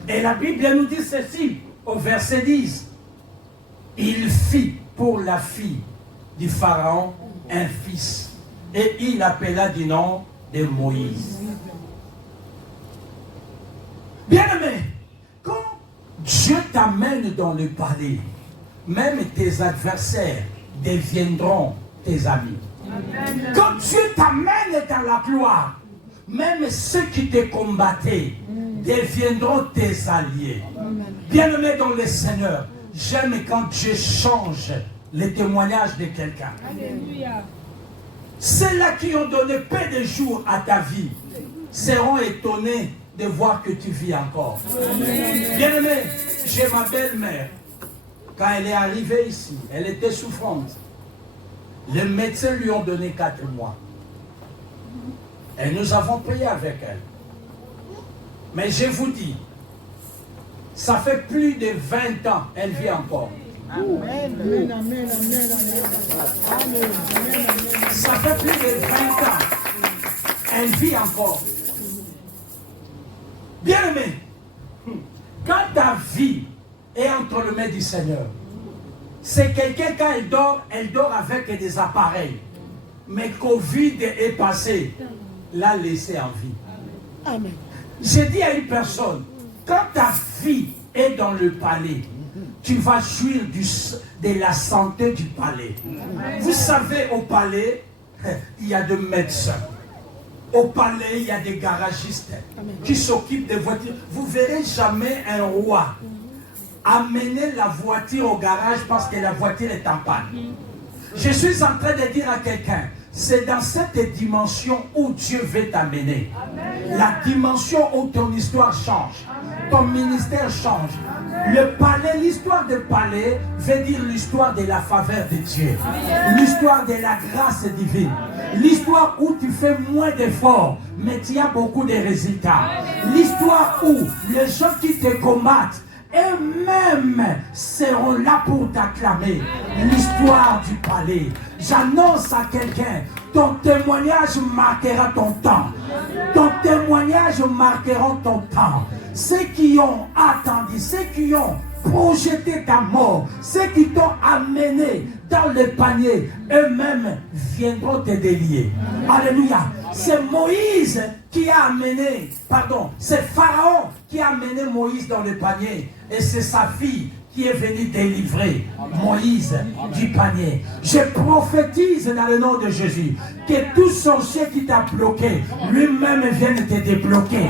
Et la Bible nous dit ceci, au verset 10. Il fit pour la fille du Pharaon un fils, et il l'appela du nom de Moïse. Bien-aimé, quand Dieu t'amène dans le palais, même tes adversaires deviendront tes amis. Quand Dieu t'amène dans la gloire, même ceux qui te combattaient deviendront tes alliés. Bien-aimé dans le Seigneur, j'aime quand Dieu change les témoignages de quelqu'un. Ceux-là qui ont donné peu de jours à ta vie seront étonnés de voir que tu vis encore. Bien-aimé, j'ai ma belle-mère. Quand elle est arrivée ici, elle était souffrante. Les médecins lui ont donné 4 mois. Et nous avons prié avec elle. Mais je vous dis, ça fait plus de 20 ans, elle vit encore. Amen. Ça fait plus de 20 ans, elle vit encore. Bien-aimé, quand ta vie est entre les mains du Seigneur, c'est quelqu'un, quand elle dort avec des appareils. Mais Covid est passé, l'a laissé en vie. Amen. J'ai dit à une personne, quand ta vie est dans le palais, tu vas jouir de la santé du palais. Vous savez, au palais, il y a des médecins. Au palais, il y a des garagistes qui s'occupent des voitures. Vous ne verrez jamais un roi amener la voiture au garage parce que la voiture est en panne. Je suis en train de dire à quelqu'un, c'est dans cette dimension où Dieu veut t'amener. La dimension où ton histoire change. Ton ministère change. Le palais, l'histoire de palais veut dire l'histoire de la faveur de Dieu. L'histoire de la grâce divine. L'histoire où tu fais moins d'efforts, mais tu as beaucoup de résultats. L'histoire où les gens qui te combattent, eux-mêmes seront là pour t'acclamer. L'histoire du palais. J'annonce à quelqu'un, ton témoignage marquera ton temps. Ton témoignage marquera ton temps. Ceux qui ont attendu, ceux qui ont projeté ta mort, ceux qui t'ont amené dans le panier, eux-mêmes viendront te délier. Alléluia. C'est Moïse qui a amené, c'est Pharaon qui a amené Moïse dans le panier. Et c'est sa fille qui est venue délivrer Moïse du panier. Je prophétise dans le nom de Jésus que tout sorcier qui t'a bloqué, lui-même vienne te débloquer.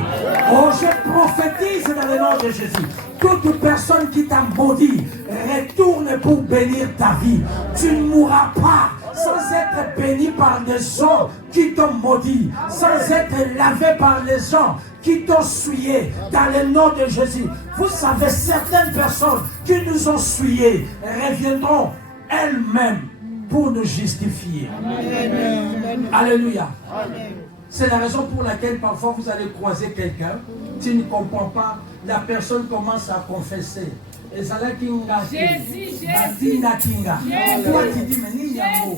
Oh, je prophétise dans le nom de Jésus. Toute personne qui t'a maudit, retourne pour bénir ta vie. Tu ne mourras pas sans être béni par les gens qui t'ont maudit, sans être lavé par les gens qui t'ont souillé, dans le nom de Jésus. Vous savez, certaines personnes qui nous ont souillés reviendront elles-mêmes pour nous justifier. Amen. Alléluia. Amen. C'est la raison pour laquelle parfois vous allez croiser quelqu'un, tu ne comprends pas, la personne commence à confesser. Et ça là kinga. Jésus. Toi tu dis mais ni yango.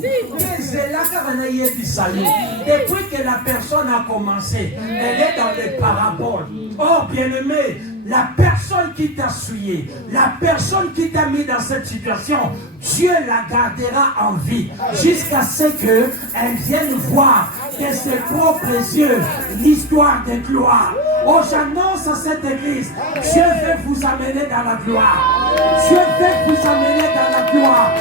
Depuis que la personne a commencé, elle est dans les paraboles. Oh bien-aimé, la personne qui t'a souillé, la personne qui t'a mis dans cette situation, Dieu la gardera en vie jusqu'à ce qu'elle vienne voir de ses propres yeux l'histoire de gloire. Oh, j'annonce à cette église, Dieu veut vous amener dans la gloire. Dieu veut vous amener dans la gloire.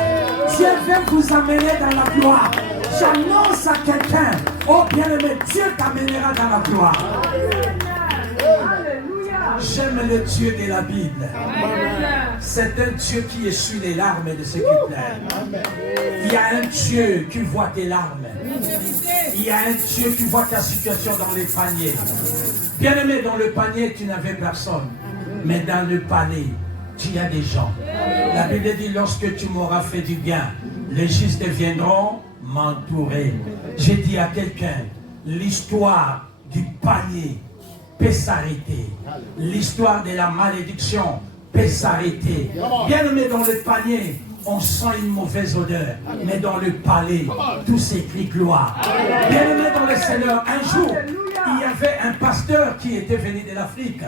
Dieu veut vous amener dans la gloire. J'annonce à quelqu'un, oh bien-aimé, Dieu t'amènera dans la gloire. J'aime le Dieu de la Bible. C'est un Dieu qui essuie les larmes de ceux qui pleurent. Il y a un Dieu qui voit tes larmes. Il y a un Dieu qui voit ta situation dans les paniers. Bien-aimé, dans le panier, tu n'avais personne. Mais dans le palais, tu as des gens. La Bible dit, lorsque tu m'auras fait du bien, les justes viendront m'entourer. J'ai dit à quelqu'un, l'histoire du panier peut s'arrêter. L'histoire de la malédiction peut s'arrêter. Bien-aimé, dans le panier, on sent une mauvaise odeur. Mais dans le palais, tout s'écrit gloire. Bien-aimé dans le Seigneur, un jour, il y avait un pasteur qui était venu de l'Afrique.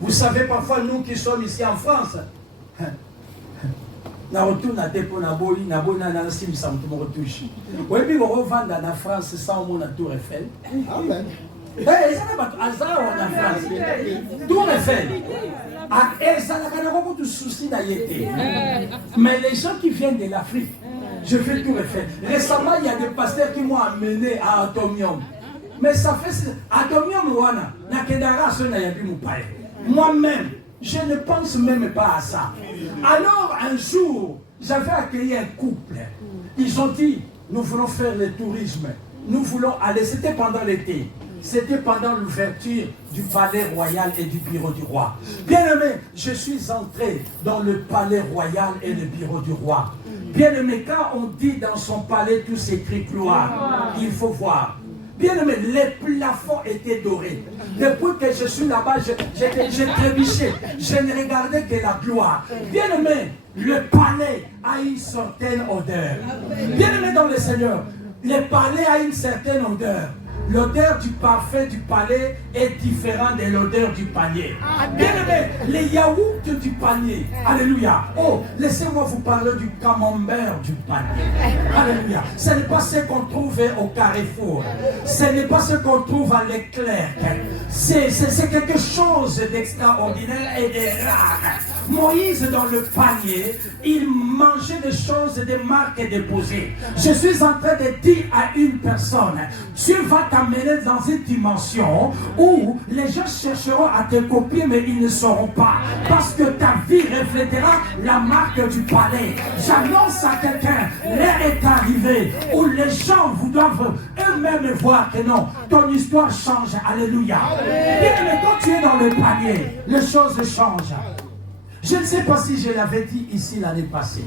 Vous savez, parfois, nous qui sommes ici en France, na retourne à Tepo Naboli, Nabona Nansim Samtomo retouche. Oui, puis on revend en France sans mon tour Eiffel. Amen. Tour Eiffel. Mais les gens qui viennent de l'Afrique, je fais Tour Eiffel. Récemment, il y a des pasteurs qui m'ont amené à Atomium. Mais ça fait Atomium Wana, Nakedara Sonayabi Moupaye. Moi-même, je ne pense même pas à ça. Alors, un jour, j'avais accueilli un couple. Ils ont dit, nous voulons faire le tourisme. Nous voulons aller, c'était pendant l'été. C'était pendant l'ouverture du palais royal et du bureau du roi. Bien-aimé, je suis entré dans le palais royal et le bureau du roi. Bien-aimé, quand on dit dans son palais tout s'écrit gloire, il faut voir. Bien-aimé, les plafonds étaient dorés. Depuis que je suis là-bas, j'ai trébuché. Je ne regardais que la gloire. Bien-aimé, le palais a une certaine odeur. Bien-aimé dans le Seigneur, le palais a une certaine odeur. L'odeur du parfum du palais est différente de l'odeur du panier. Bien-aimé, les yaourts du panier. Alléluia. Oh, laissez-moi vous parler du camembert du panier. Alléluia. Ce n'est pas ce qu'on trouve au Carrefour. Ce n'est pas ce qu'on trouve à l'éclair. C'est quelque chose d'extraordinaire et de rare. Moïse, dans le panier, il mangeait des choses, des marques déposées. Je suis en train de dire à une personne, Dieu va t'amener dans une dimension où les gens chercheront à te copier, mais ils ne sauront pas. Parce que ta vie reflétera la marque du palais. J'annonce à quelqu'un, l'heure est arrivée où les gens vous doivent eux-mêmes voir que non, ton histoire change. Alléluia. Bien, mais quand tu es dans le panier, les choses changent. Je ne sais pas si je l'avais dit ici l'année passée,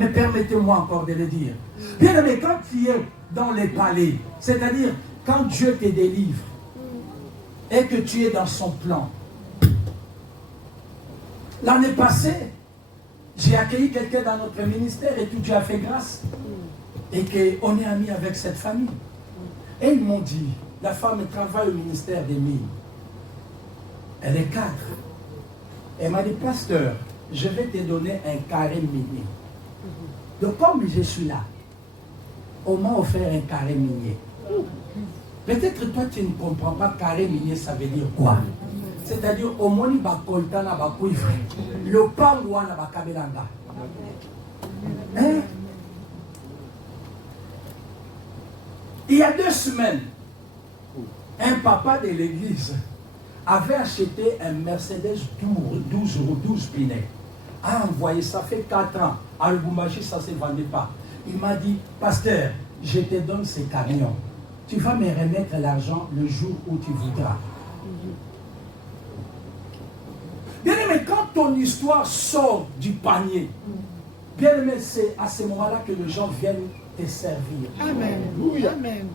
mais permettez-moi encore de le dire. Bien aimé, quand tu es dans les palais, c'est-à-dire quand Dieu te délivre et que tu es dans son plan. L'année passée, j'ai accueilli quelqu'un dans notre ministère et tout Dieu a fait grâce. Et qu'on est amis avec cette famille. Et ils m'ont dit, la femme travaille au ministère des Mines. Elle est cadre. Elle m'a dit, pasteur, je vais te donner un carré minier. Donc comme je suis là, on m'a offert un carré minier. Peut-être toi tu ne comprends pas carré minier, ça veut dire quoi? C'est-à-dire au moni bakoltana bakuivre, le pangouana bakabelanga. Hein? Il y a 2 semaines, un papa de l'église avait acheté un Mercedes 12 Pinet. A envoyé, ça fait 4 ans. À Lubumbashi, ça ne se vendait pas. Il m'a dit, pasteur, je te donne ces camions. Tu vas me remettre l'argent le jour où tu voudras. Bien aimé, quand ton histoire sort du panier, bien aimé, c'est à ce moment-là que les gens viennent te servir. Amen. Amen.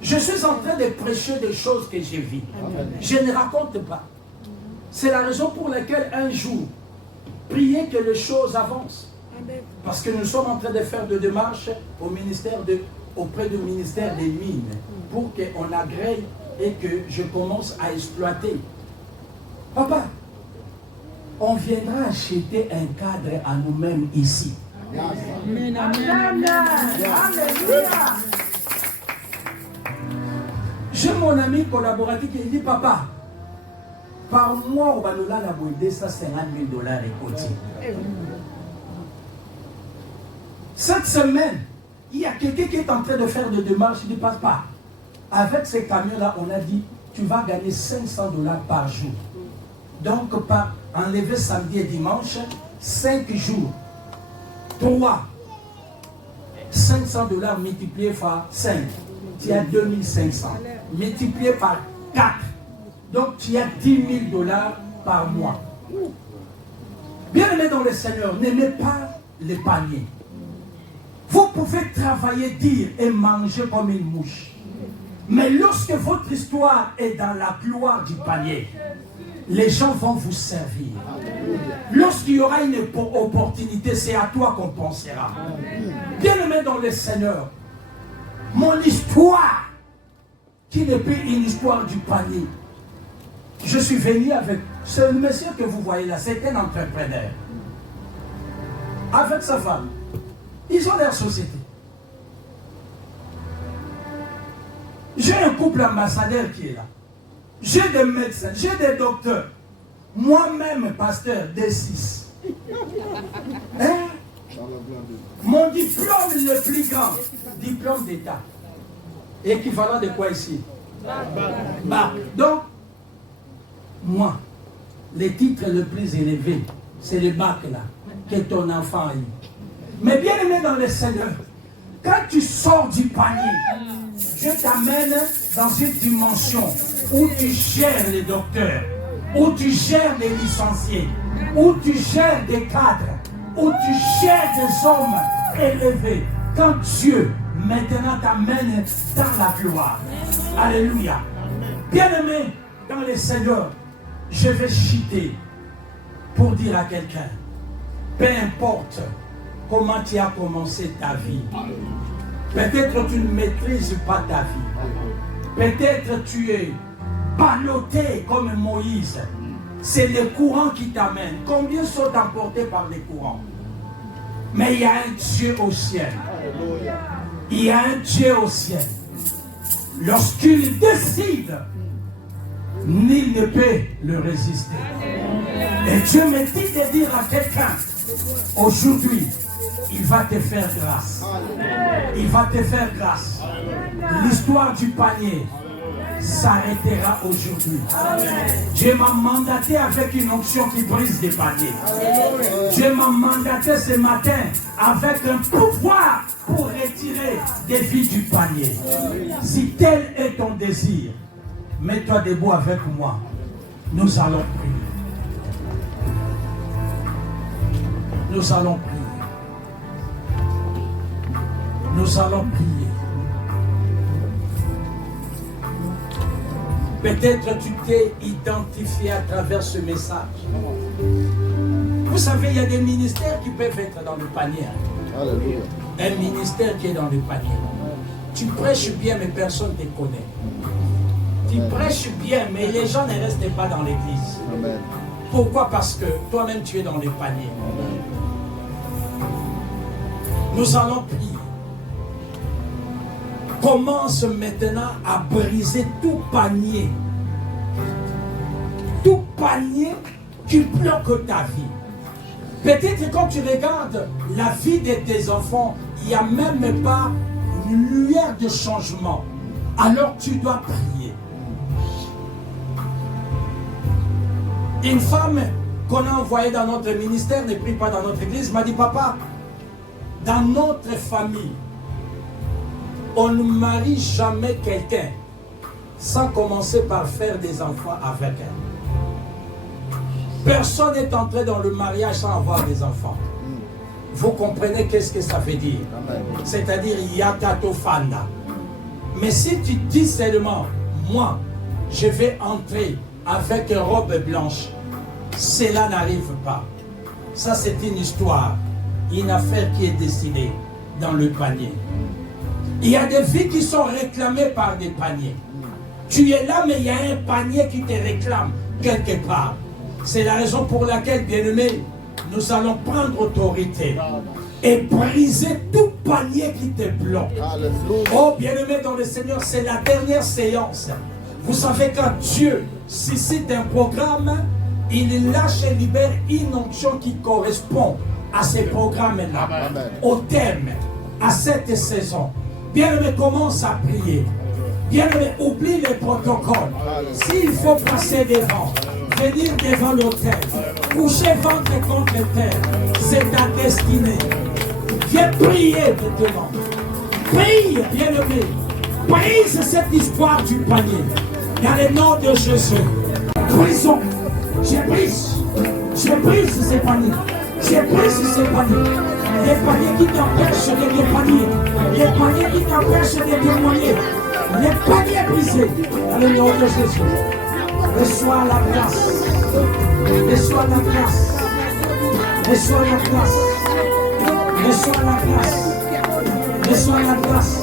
Je suis en train de prêcher des choses que j'ai vues. Je ne raconte pas. C'est la raison pour laquelle un jour, priez que les choses avancent. Parce que nous sommes en train de faire des démarches auprès du ministère des Mines pour qu'on agrée et que je commence à exploiter. Papa, on viendra acheter un cadre à nous-mêmes ici. Amen. Alléluia. J'ai mon ami collaborateur qui dit, papa, par mois, on va nous donner 250 000 $ et côté. Cette semaine, il y a quelqu'un qui est en train de faire des démarches, il dit, papa, avec ces camions-là, on a dit, tu vas gagner 500 $ par jour. Donc, par enlever samedi et dimanche, 5 jours. 3. 500 $ multiplié par 5. Tu as 2500. Multiplié par 4. Donc, tu as 10 000 $ par mois. Bien-aimés dans le Seigneur, n'aimez pas les paniers. Vous pouvez travailler, dire et manger comme une mouche. Mais lorsque votre histoire est dans la gloire du panier, les gens vont vous servir. Lorsqu'il y aura une opportunité, c'est à toi qu'on pensera. Bien-aimé dans le Seigneur, mon histoire, qui n'est plus une histoire du panier. Je suis venu avec ce monsieur que vous voyez là, c'est un entrepreneur. Avec sa femme. Ils ont leur société. J'ai un couple ambassadeur qui est là. J'ai des médecins, j'ai des docteurs. Moi-même, pasteur, D6. Hein? Mon diplôme le plus grand, diplôme d'État. Équivalent de quoi ici? Bac. Donc, moi, le titre le plus élevé, c'est le bac là, que ton enfant a eu. Mais bien aimé dans le Seigneur, quand tu sors du panier, Dieu t'amène dans une dimension où tu gères les docteurs, où tu gères les licenciés, où tu gères des cadres, où tu gères des hommes élevés. Quand Dieu maintenant t'amène dans la gloire. Alléluia. Bien-aimé dans le Seigneur, je vais chuter pour dire à quelqu'un, peu importe comment tu as commencé ta vie, peut-être tu ne maîtrises pas ta vie, peut-être tu es ballotté comme Moïse, c'est le courant qui t'amène. Combien sont emportés par les courants? Mais il y a un Dieu au ciel. Il y a un Dieu au ciel. Lorsqu'il décide, nul ne peut le résister. Et Dieu me dit de dire à quelqu'un, aujourd'hui, il va te faire grâce. Il va te faire grâce. L'histoire du panier s'arrêtera aujourd'hui. Dieu m'a mandaté avec une onction qui brise des paniers. Dieu m'a mandaté ce matin avec un pouvoir pour retirer des vies du panier. Si tel est ton désir, mets-toi debout avec moi. Nous allons prier. Nous allons prier. Nous allons prier. Peut-être tu t'es identifié à travers ce message. Vous savez, il y a des ministères qui peuvent être dans le panier. Alléluia. Un ministère qui est dans le panier. Tu prêches bien, mais personne ne te connaît. Tu prêches bien, mais les gens ne restent pas dans l'église. Amen. Pourquoi? Parce que toi-même tu es dans le panier. Nous allons prier. Commence maintenant à briser tout panier. Tout panier qui bloque ta vie. Peut-être quand tu regardes la vie de tes enfants, il n'y a même pas une lueur de changement. Alors tu dois prier. Une femme qu'on a envoyée dans notre ministère, ne prie pas dans notre église, m'a dit, papa, dans notre famille, on ne marie jamais quelqu'un sans commencer par faire des enfants avec elle. Personne n'est entré dans le mariage sans avoir des enfants. Vous comprenez qu'est-ce que ça veut dire? C'est-à-dire Yakatofanda. Mais si tu dis seulement, moi, je vais entrer avec une robe blanche, cela n'arrive pas. Ça, c'est une histoire, une affaire qui est décidée dans le panier. Il y a des vies qui sont réclamées par des paniers. Tu es là, mais il y a un panier qui te réclame quelque part. C'est la raison pour laquelle, bien-aimé, nous allons prendre autorité et briser tout panier qui te bloque. Oh, bien-aimé dans le Seigneur, c'est la dernière séance. Vous savez, quand Dieu suscite un programme, il lâche et libère une onction qui correspond à ces programmes-là, au thème, à cette saison. Bien-aimé, commence à prier. Bien-aimé, oublie les protocoles. S'il faut passer devant, venir devant l'autel, coucher ventre contre terre, c'est ta destinée. Viens prier maintenant. Prie, bien-aimé. Brise cette histoire du panier. Dans le nom de Jésus. Brisons. Je brise ces paniers. Je brise ces paniers. Les paniers qui t'empêchent de témoigner. Les paniers qui t'empêchent de témoigner. Les paniers brisés. Dans le nom de Jésus. Reçois la grâce. Reçois la grâce. Reçois la grâce. Reçois la grâce. Reçois la grâce.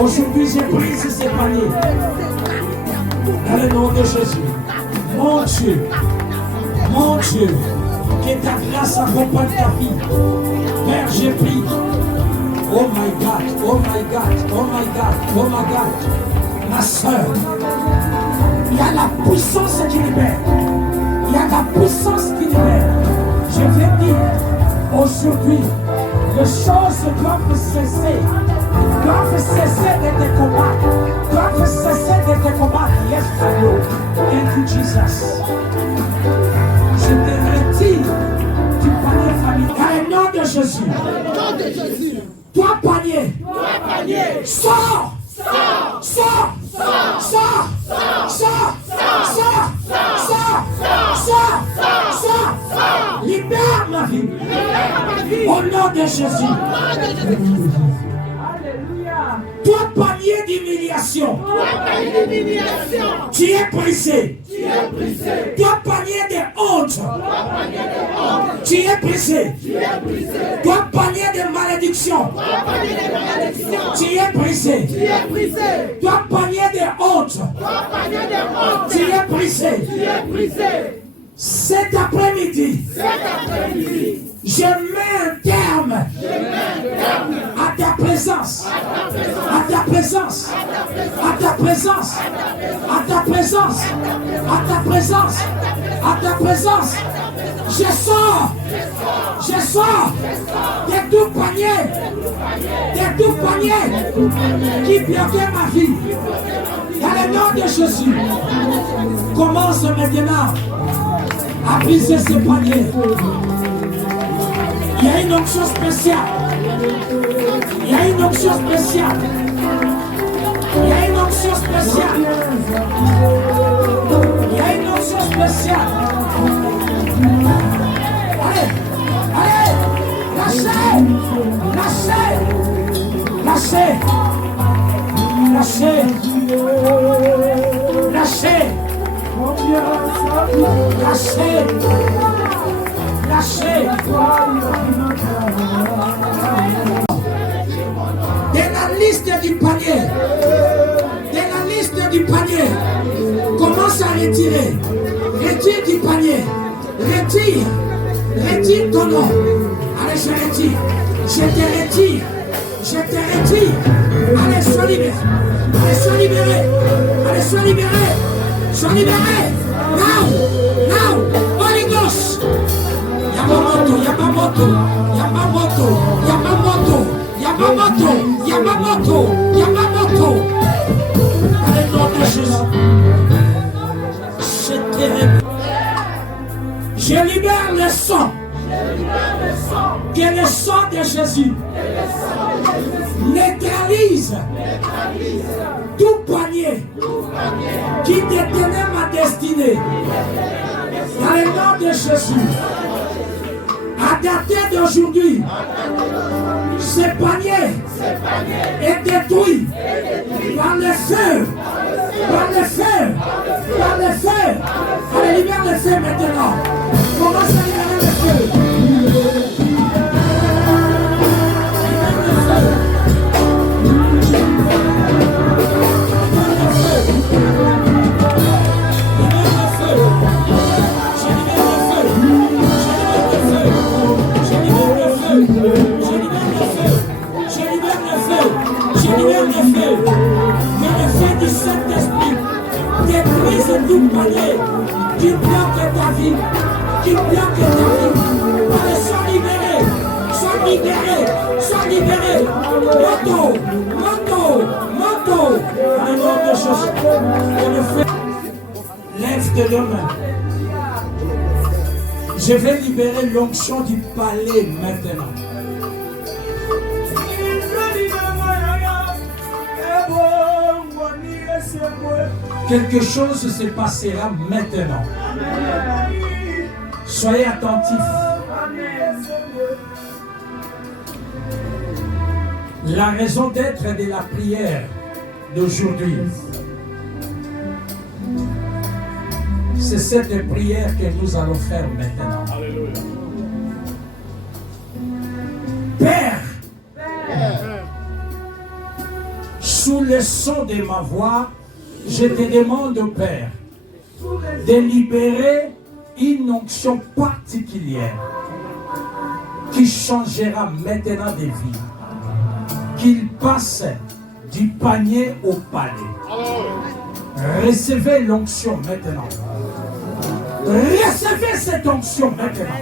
Aujourd'hui, je brise ces paniers. Dans le nom de Jésus. Mon Dieu, que ta grâce accompagne ta vie. Père, je prie. Oh my God, oh my God, oh my God, oh my God. Ma soeur, il y a la puissance qui libère. Il y a la puissance qui libère. Je vais dire, aujourd'hui, les choses doivent cesser. Doivent cesser de te combattre. Doivent cesser de te combattre. Yes, Lord. Thank you, Jesus. Je te retire du panier familial. Dans le nom de Jésus. Toi, panier. Sors. Sors. Libère ma vie. Au nom de Jésus. Toi, panier d'humiliation. Tu es brisé. Toi, panier de honte. Tu es brisé. Toi, panier de malédiction. Tu es brisé. Toi, panier de honte. Tu es brisé. Cet après-midi, je mets un terme à ta présence. À ta présence. À ta présence. À ta présence. À ta présence. À ta présence. Je sors de tout panier qui bloquait ma vie. Dans le nom de Jésus, commence maintenant à briser ce panier. Il y a une onction spéciale. Il y a une onction spéciale. Il y a une onction spéciale. Il y a une onction spéciale. Allez, allez, lâchez, lâchez, lâchez, lâchez, lâchez, lâchez, lâchez. De la liste du panier, commence à retirer. Retire du panier. Retire ton nom. Allez, je retire. Je te retire. Allez, sois libéré. Allez, sois libéré. Sois libéré. Now. Holy Ghost. Yamamoto. Allez, nom de Jésus. C'est terrible. Je libère le sang. Que le sang de Jésus neutralise tout panier qui détenait ma destinée. Dans le nom de Jésus, à dater d'aujourd'hui, ce panier est détruit par le feu. Allez, libère le feu maintenant. Commence à libérer le feu. Libère le feu. brise tout palier qui bloque ta vie, qui bloque ta vie. Allez, sois libéré, sois libéré, sois libéré. Moto, moto, moto. Dans le nom de Jésus. Lève tes deux mains. Je vais libérer l'onction du palais maintenant. Quelque chose se passera maintenant. Soyez attentifs. La raison d'être de la prière d'aujourd'hui, c'est cette prière que nous allons faire maintenant. Père, sous le son de ma voix, je te demande, Père, de libérer une onction particulière qui changera maintenant de vie, qu'il passe du panier au palais. Recevez l'onction maintenant. Recevez cette onction maintenant.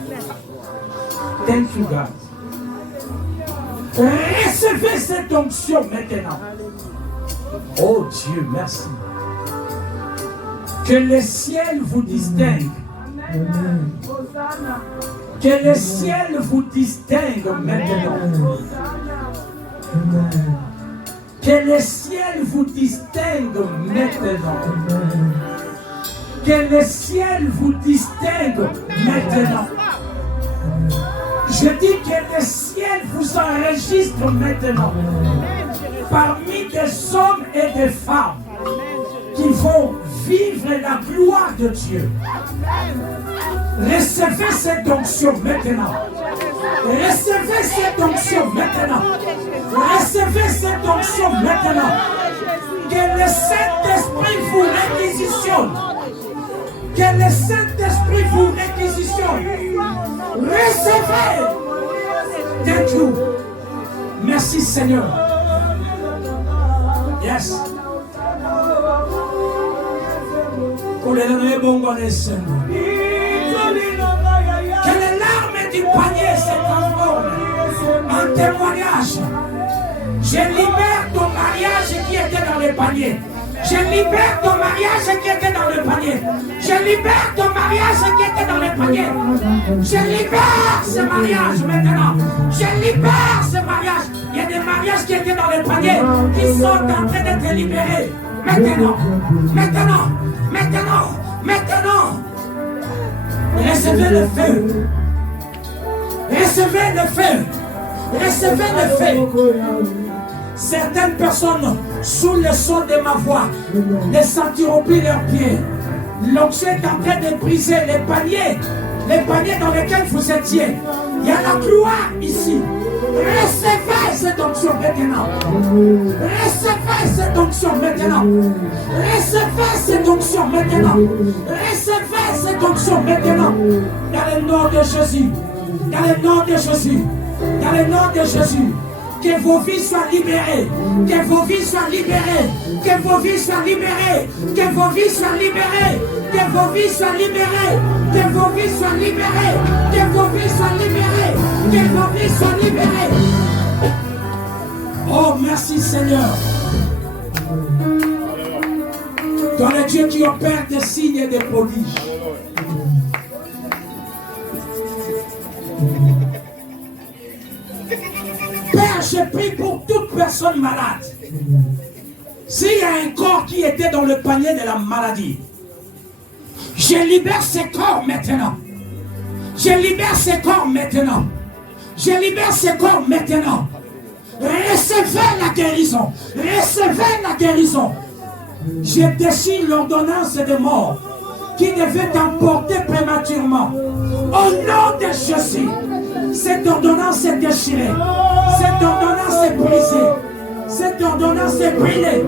Thank you, God. Recevez cette onction maintenant. Oh Dieu, merci. Que le ciel vous distingue. Que le ciel vous distingue maintenant. Que le ciel vous distingue maintenant. Que le ciel vous distingue maintenant. Je dis que le ciel vous enregistre maintenant. Parmi des hommes et des femmes qui vont vivre la gloire de Dieu. Recevez cette onction maintenant. Recevez cette onction maintenant. Recevez cette onction maintenant. Que le Saint-Esprit vous réquisitionne. Que le Saint-Esprit vous réquisitionne. Recevez. Thank you. Merci Seigneur. Yes. Que les larmes du panier se transforment en témoignage. Je libère ton mariage qui était dans le panier. Je libère ton mariage qui était dans le panier. Je libère ton mariage qui était dans le panier. Je libère ce mariage maintenant. Je libère ce mariage. Il y a des mariages qui étaient dans le panier qui sont en train d'être libérés. Maintenant, maintenant, maintenant, maintenant. Recevez le feu. Recevez le feu. Recevez le feu. Certaines personnes, sous le son de ma voix, ne sentiront plus leurs pieds. L'onction est en train de briser les paniers dans lesquels vous étiez. Il y a la gloire ici. Recevez cette onction maintenant. Recevez cette onction maintenant. Recevez cette onction maintenant. Recevez cette onction maintenant. Dans le nom de Jésus. Dans le nom de Jésus. Dans le nom de Jésus. Que vos vies soient libérées. Que vos vies soient libérées. Que vos vies soient libérées. Que vos vies soient libérées. Que vos vies soient libérées. Que vos vies soient libérées. Que vos vies soient libérées. Que vos vies soient libérées. Oh, merci Seigneur. Toi le Dieu qui opère des signes et des prodiges. Père, je prie pour toute personne malade. S'il y a un corps qui était dans le panier de la maladie, je libère ce corps maintenant. Je libère ce corps maintenant. Je libère ce corps maintenant. Recevez la guérison. Recevez la guérison. Je déchire l'ordonnance de mort qui devait t'emporter prématurément. Au nom de Jésus, cette ordonnance est déchirée. Cette ordonnance est brisée. Cette ordonnance est brûlée.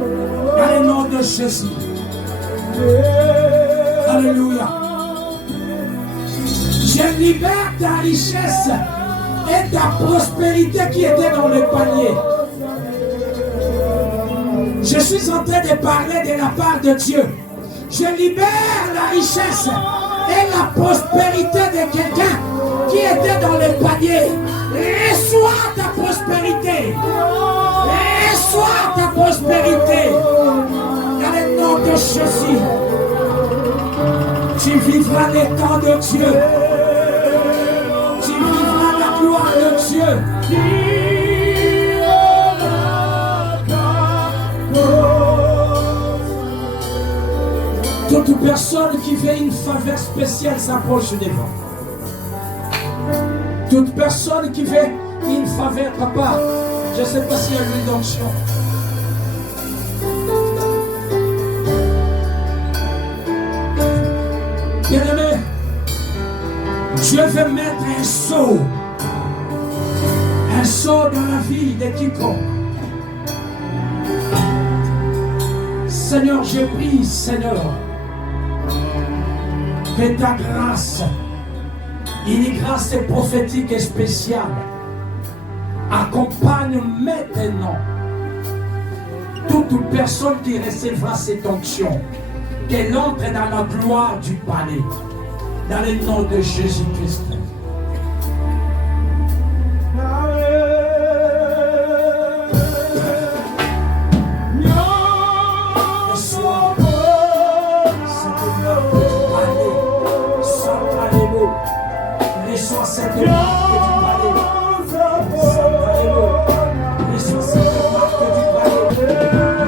Dans le nom de Jésus. Alléluia. Je libère ta richesse et ta prospérité qui était dans le panier. Je suis en train de parler de la part de Dieu. Je libère la richesse et la prospérité de quelqu'un qui était dans le panier. Reçois ta prospérité. Reçois ta prospérité. Dans le nom de Jésus. Tu vivras les temps de Dieu. Tu vivras la gloire de Dieu. Toute personne qui veut une faveur spéciale s'approche devant. Toute personne qui veut une faveur, papa, je ne sais pas s'il y a une onction. Bien-aimé, Dieu veut mettre un saut dans la vie de quiconque. Seigneur, je prie, Seigneur, que ta grâce, une grâce prophétique et spéciale, accompagne maintenant toute personne qui recevra cette onction, qu'elle entre dans la gloire du palais, dans le nom de Jésus-Christ. Reçois cette marque du palais. Reçois cette marque du palais.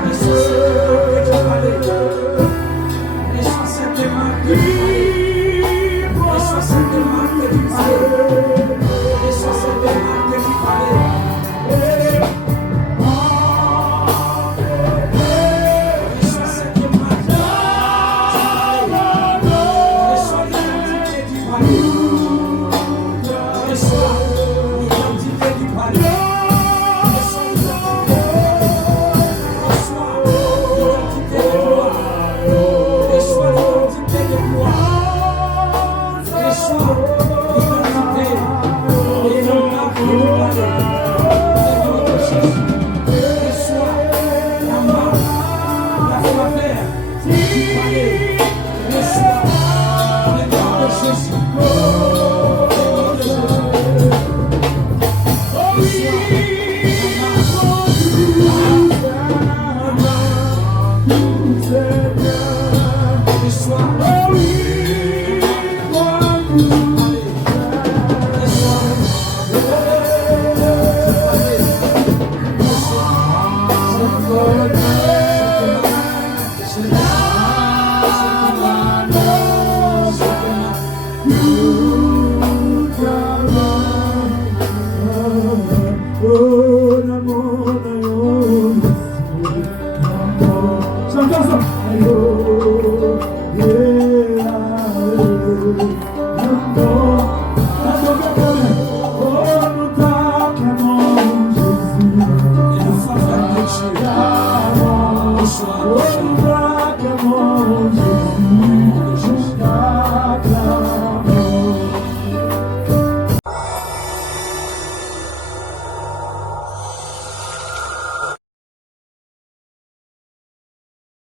Reçois cette marque du palais. Reçois cette marque du palais.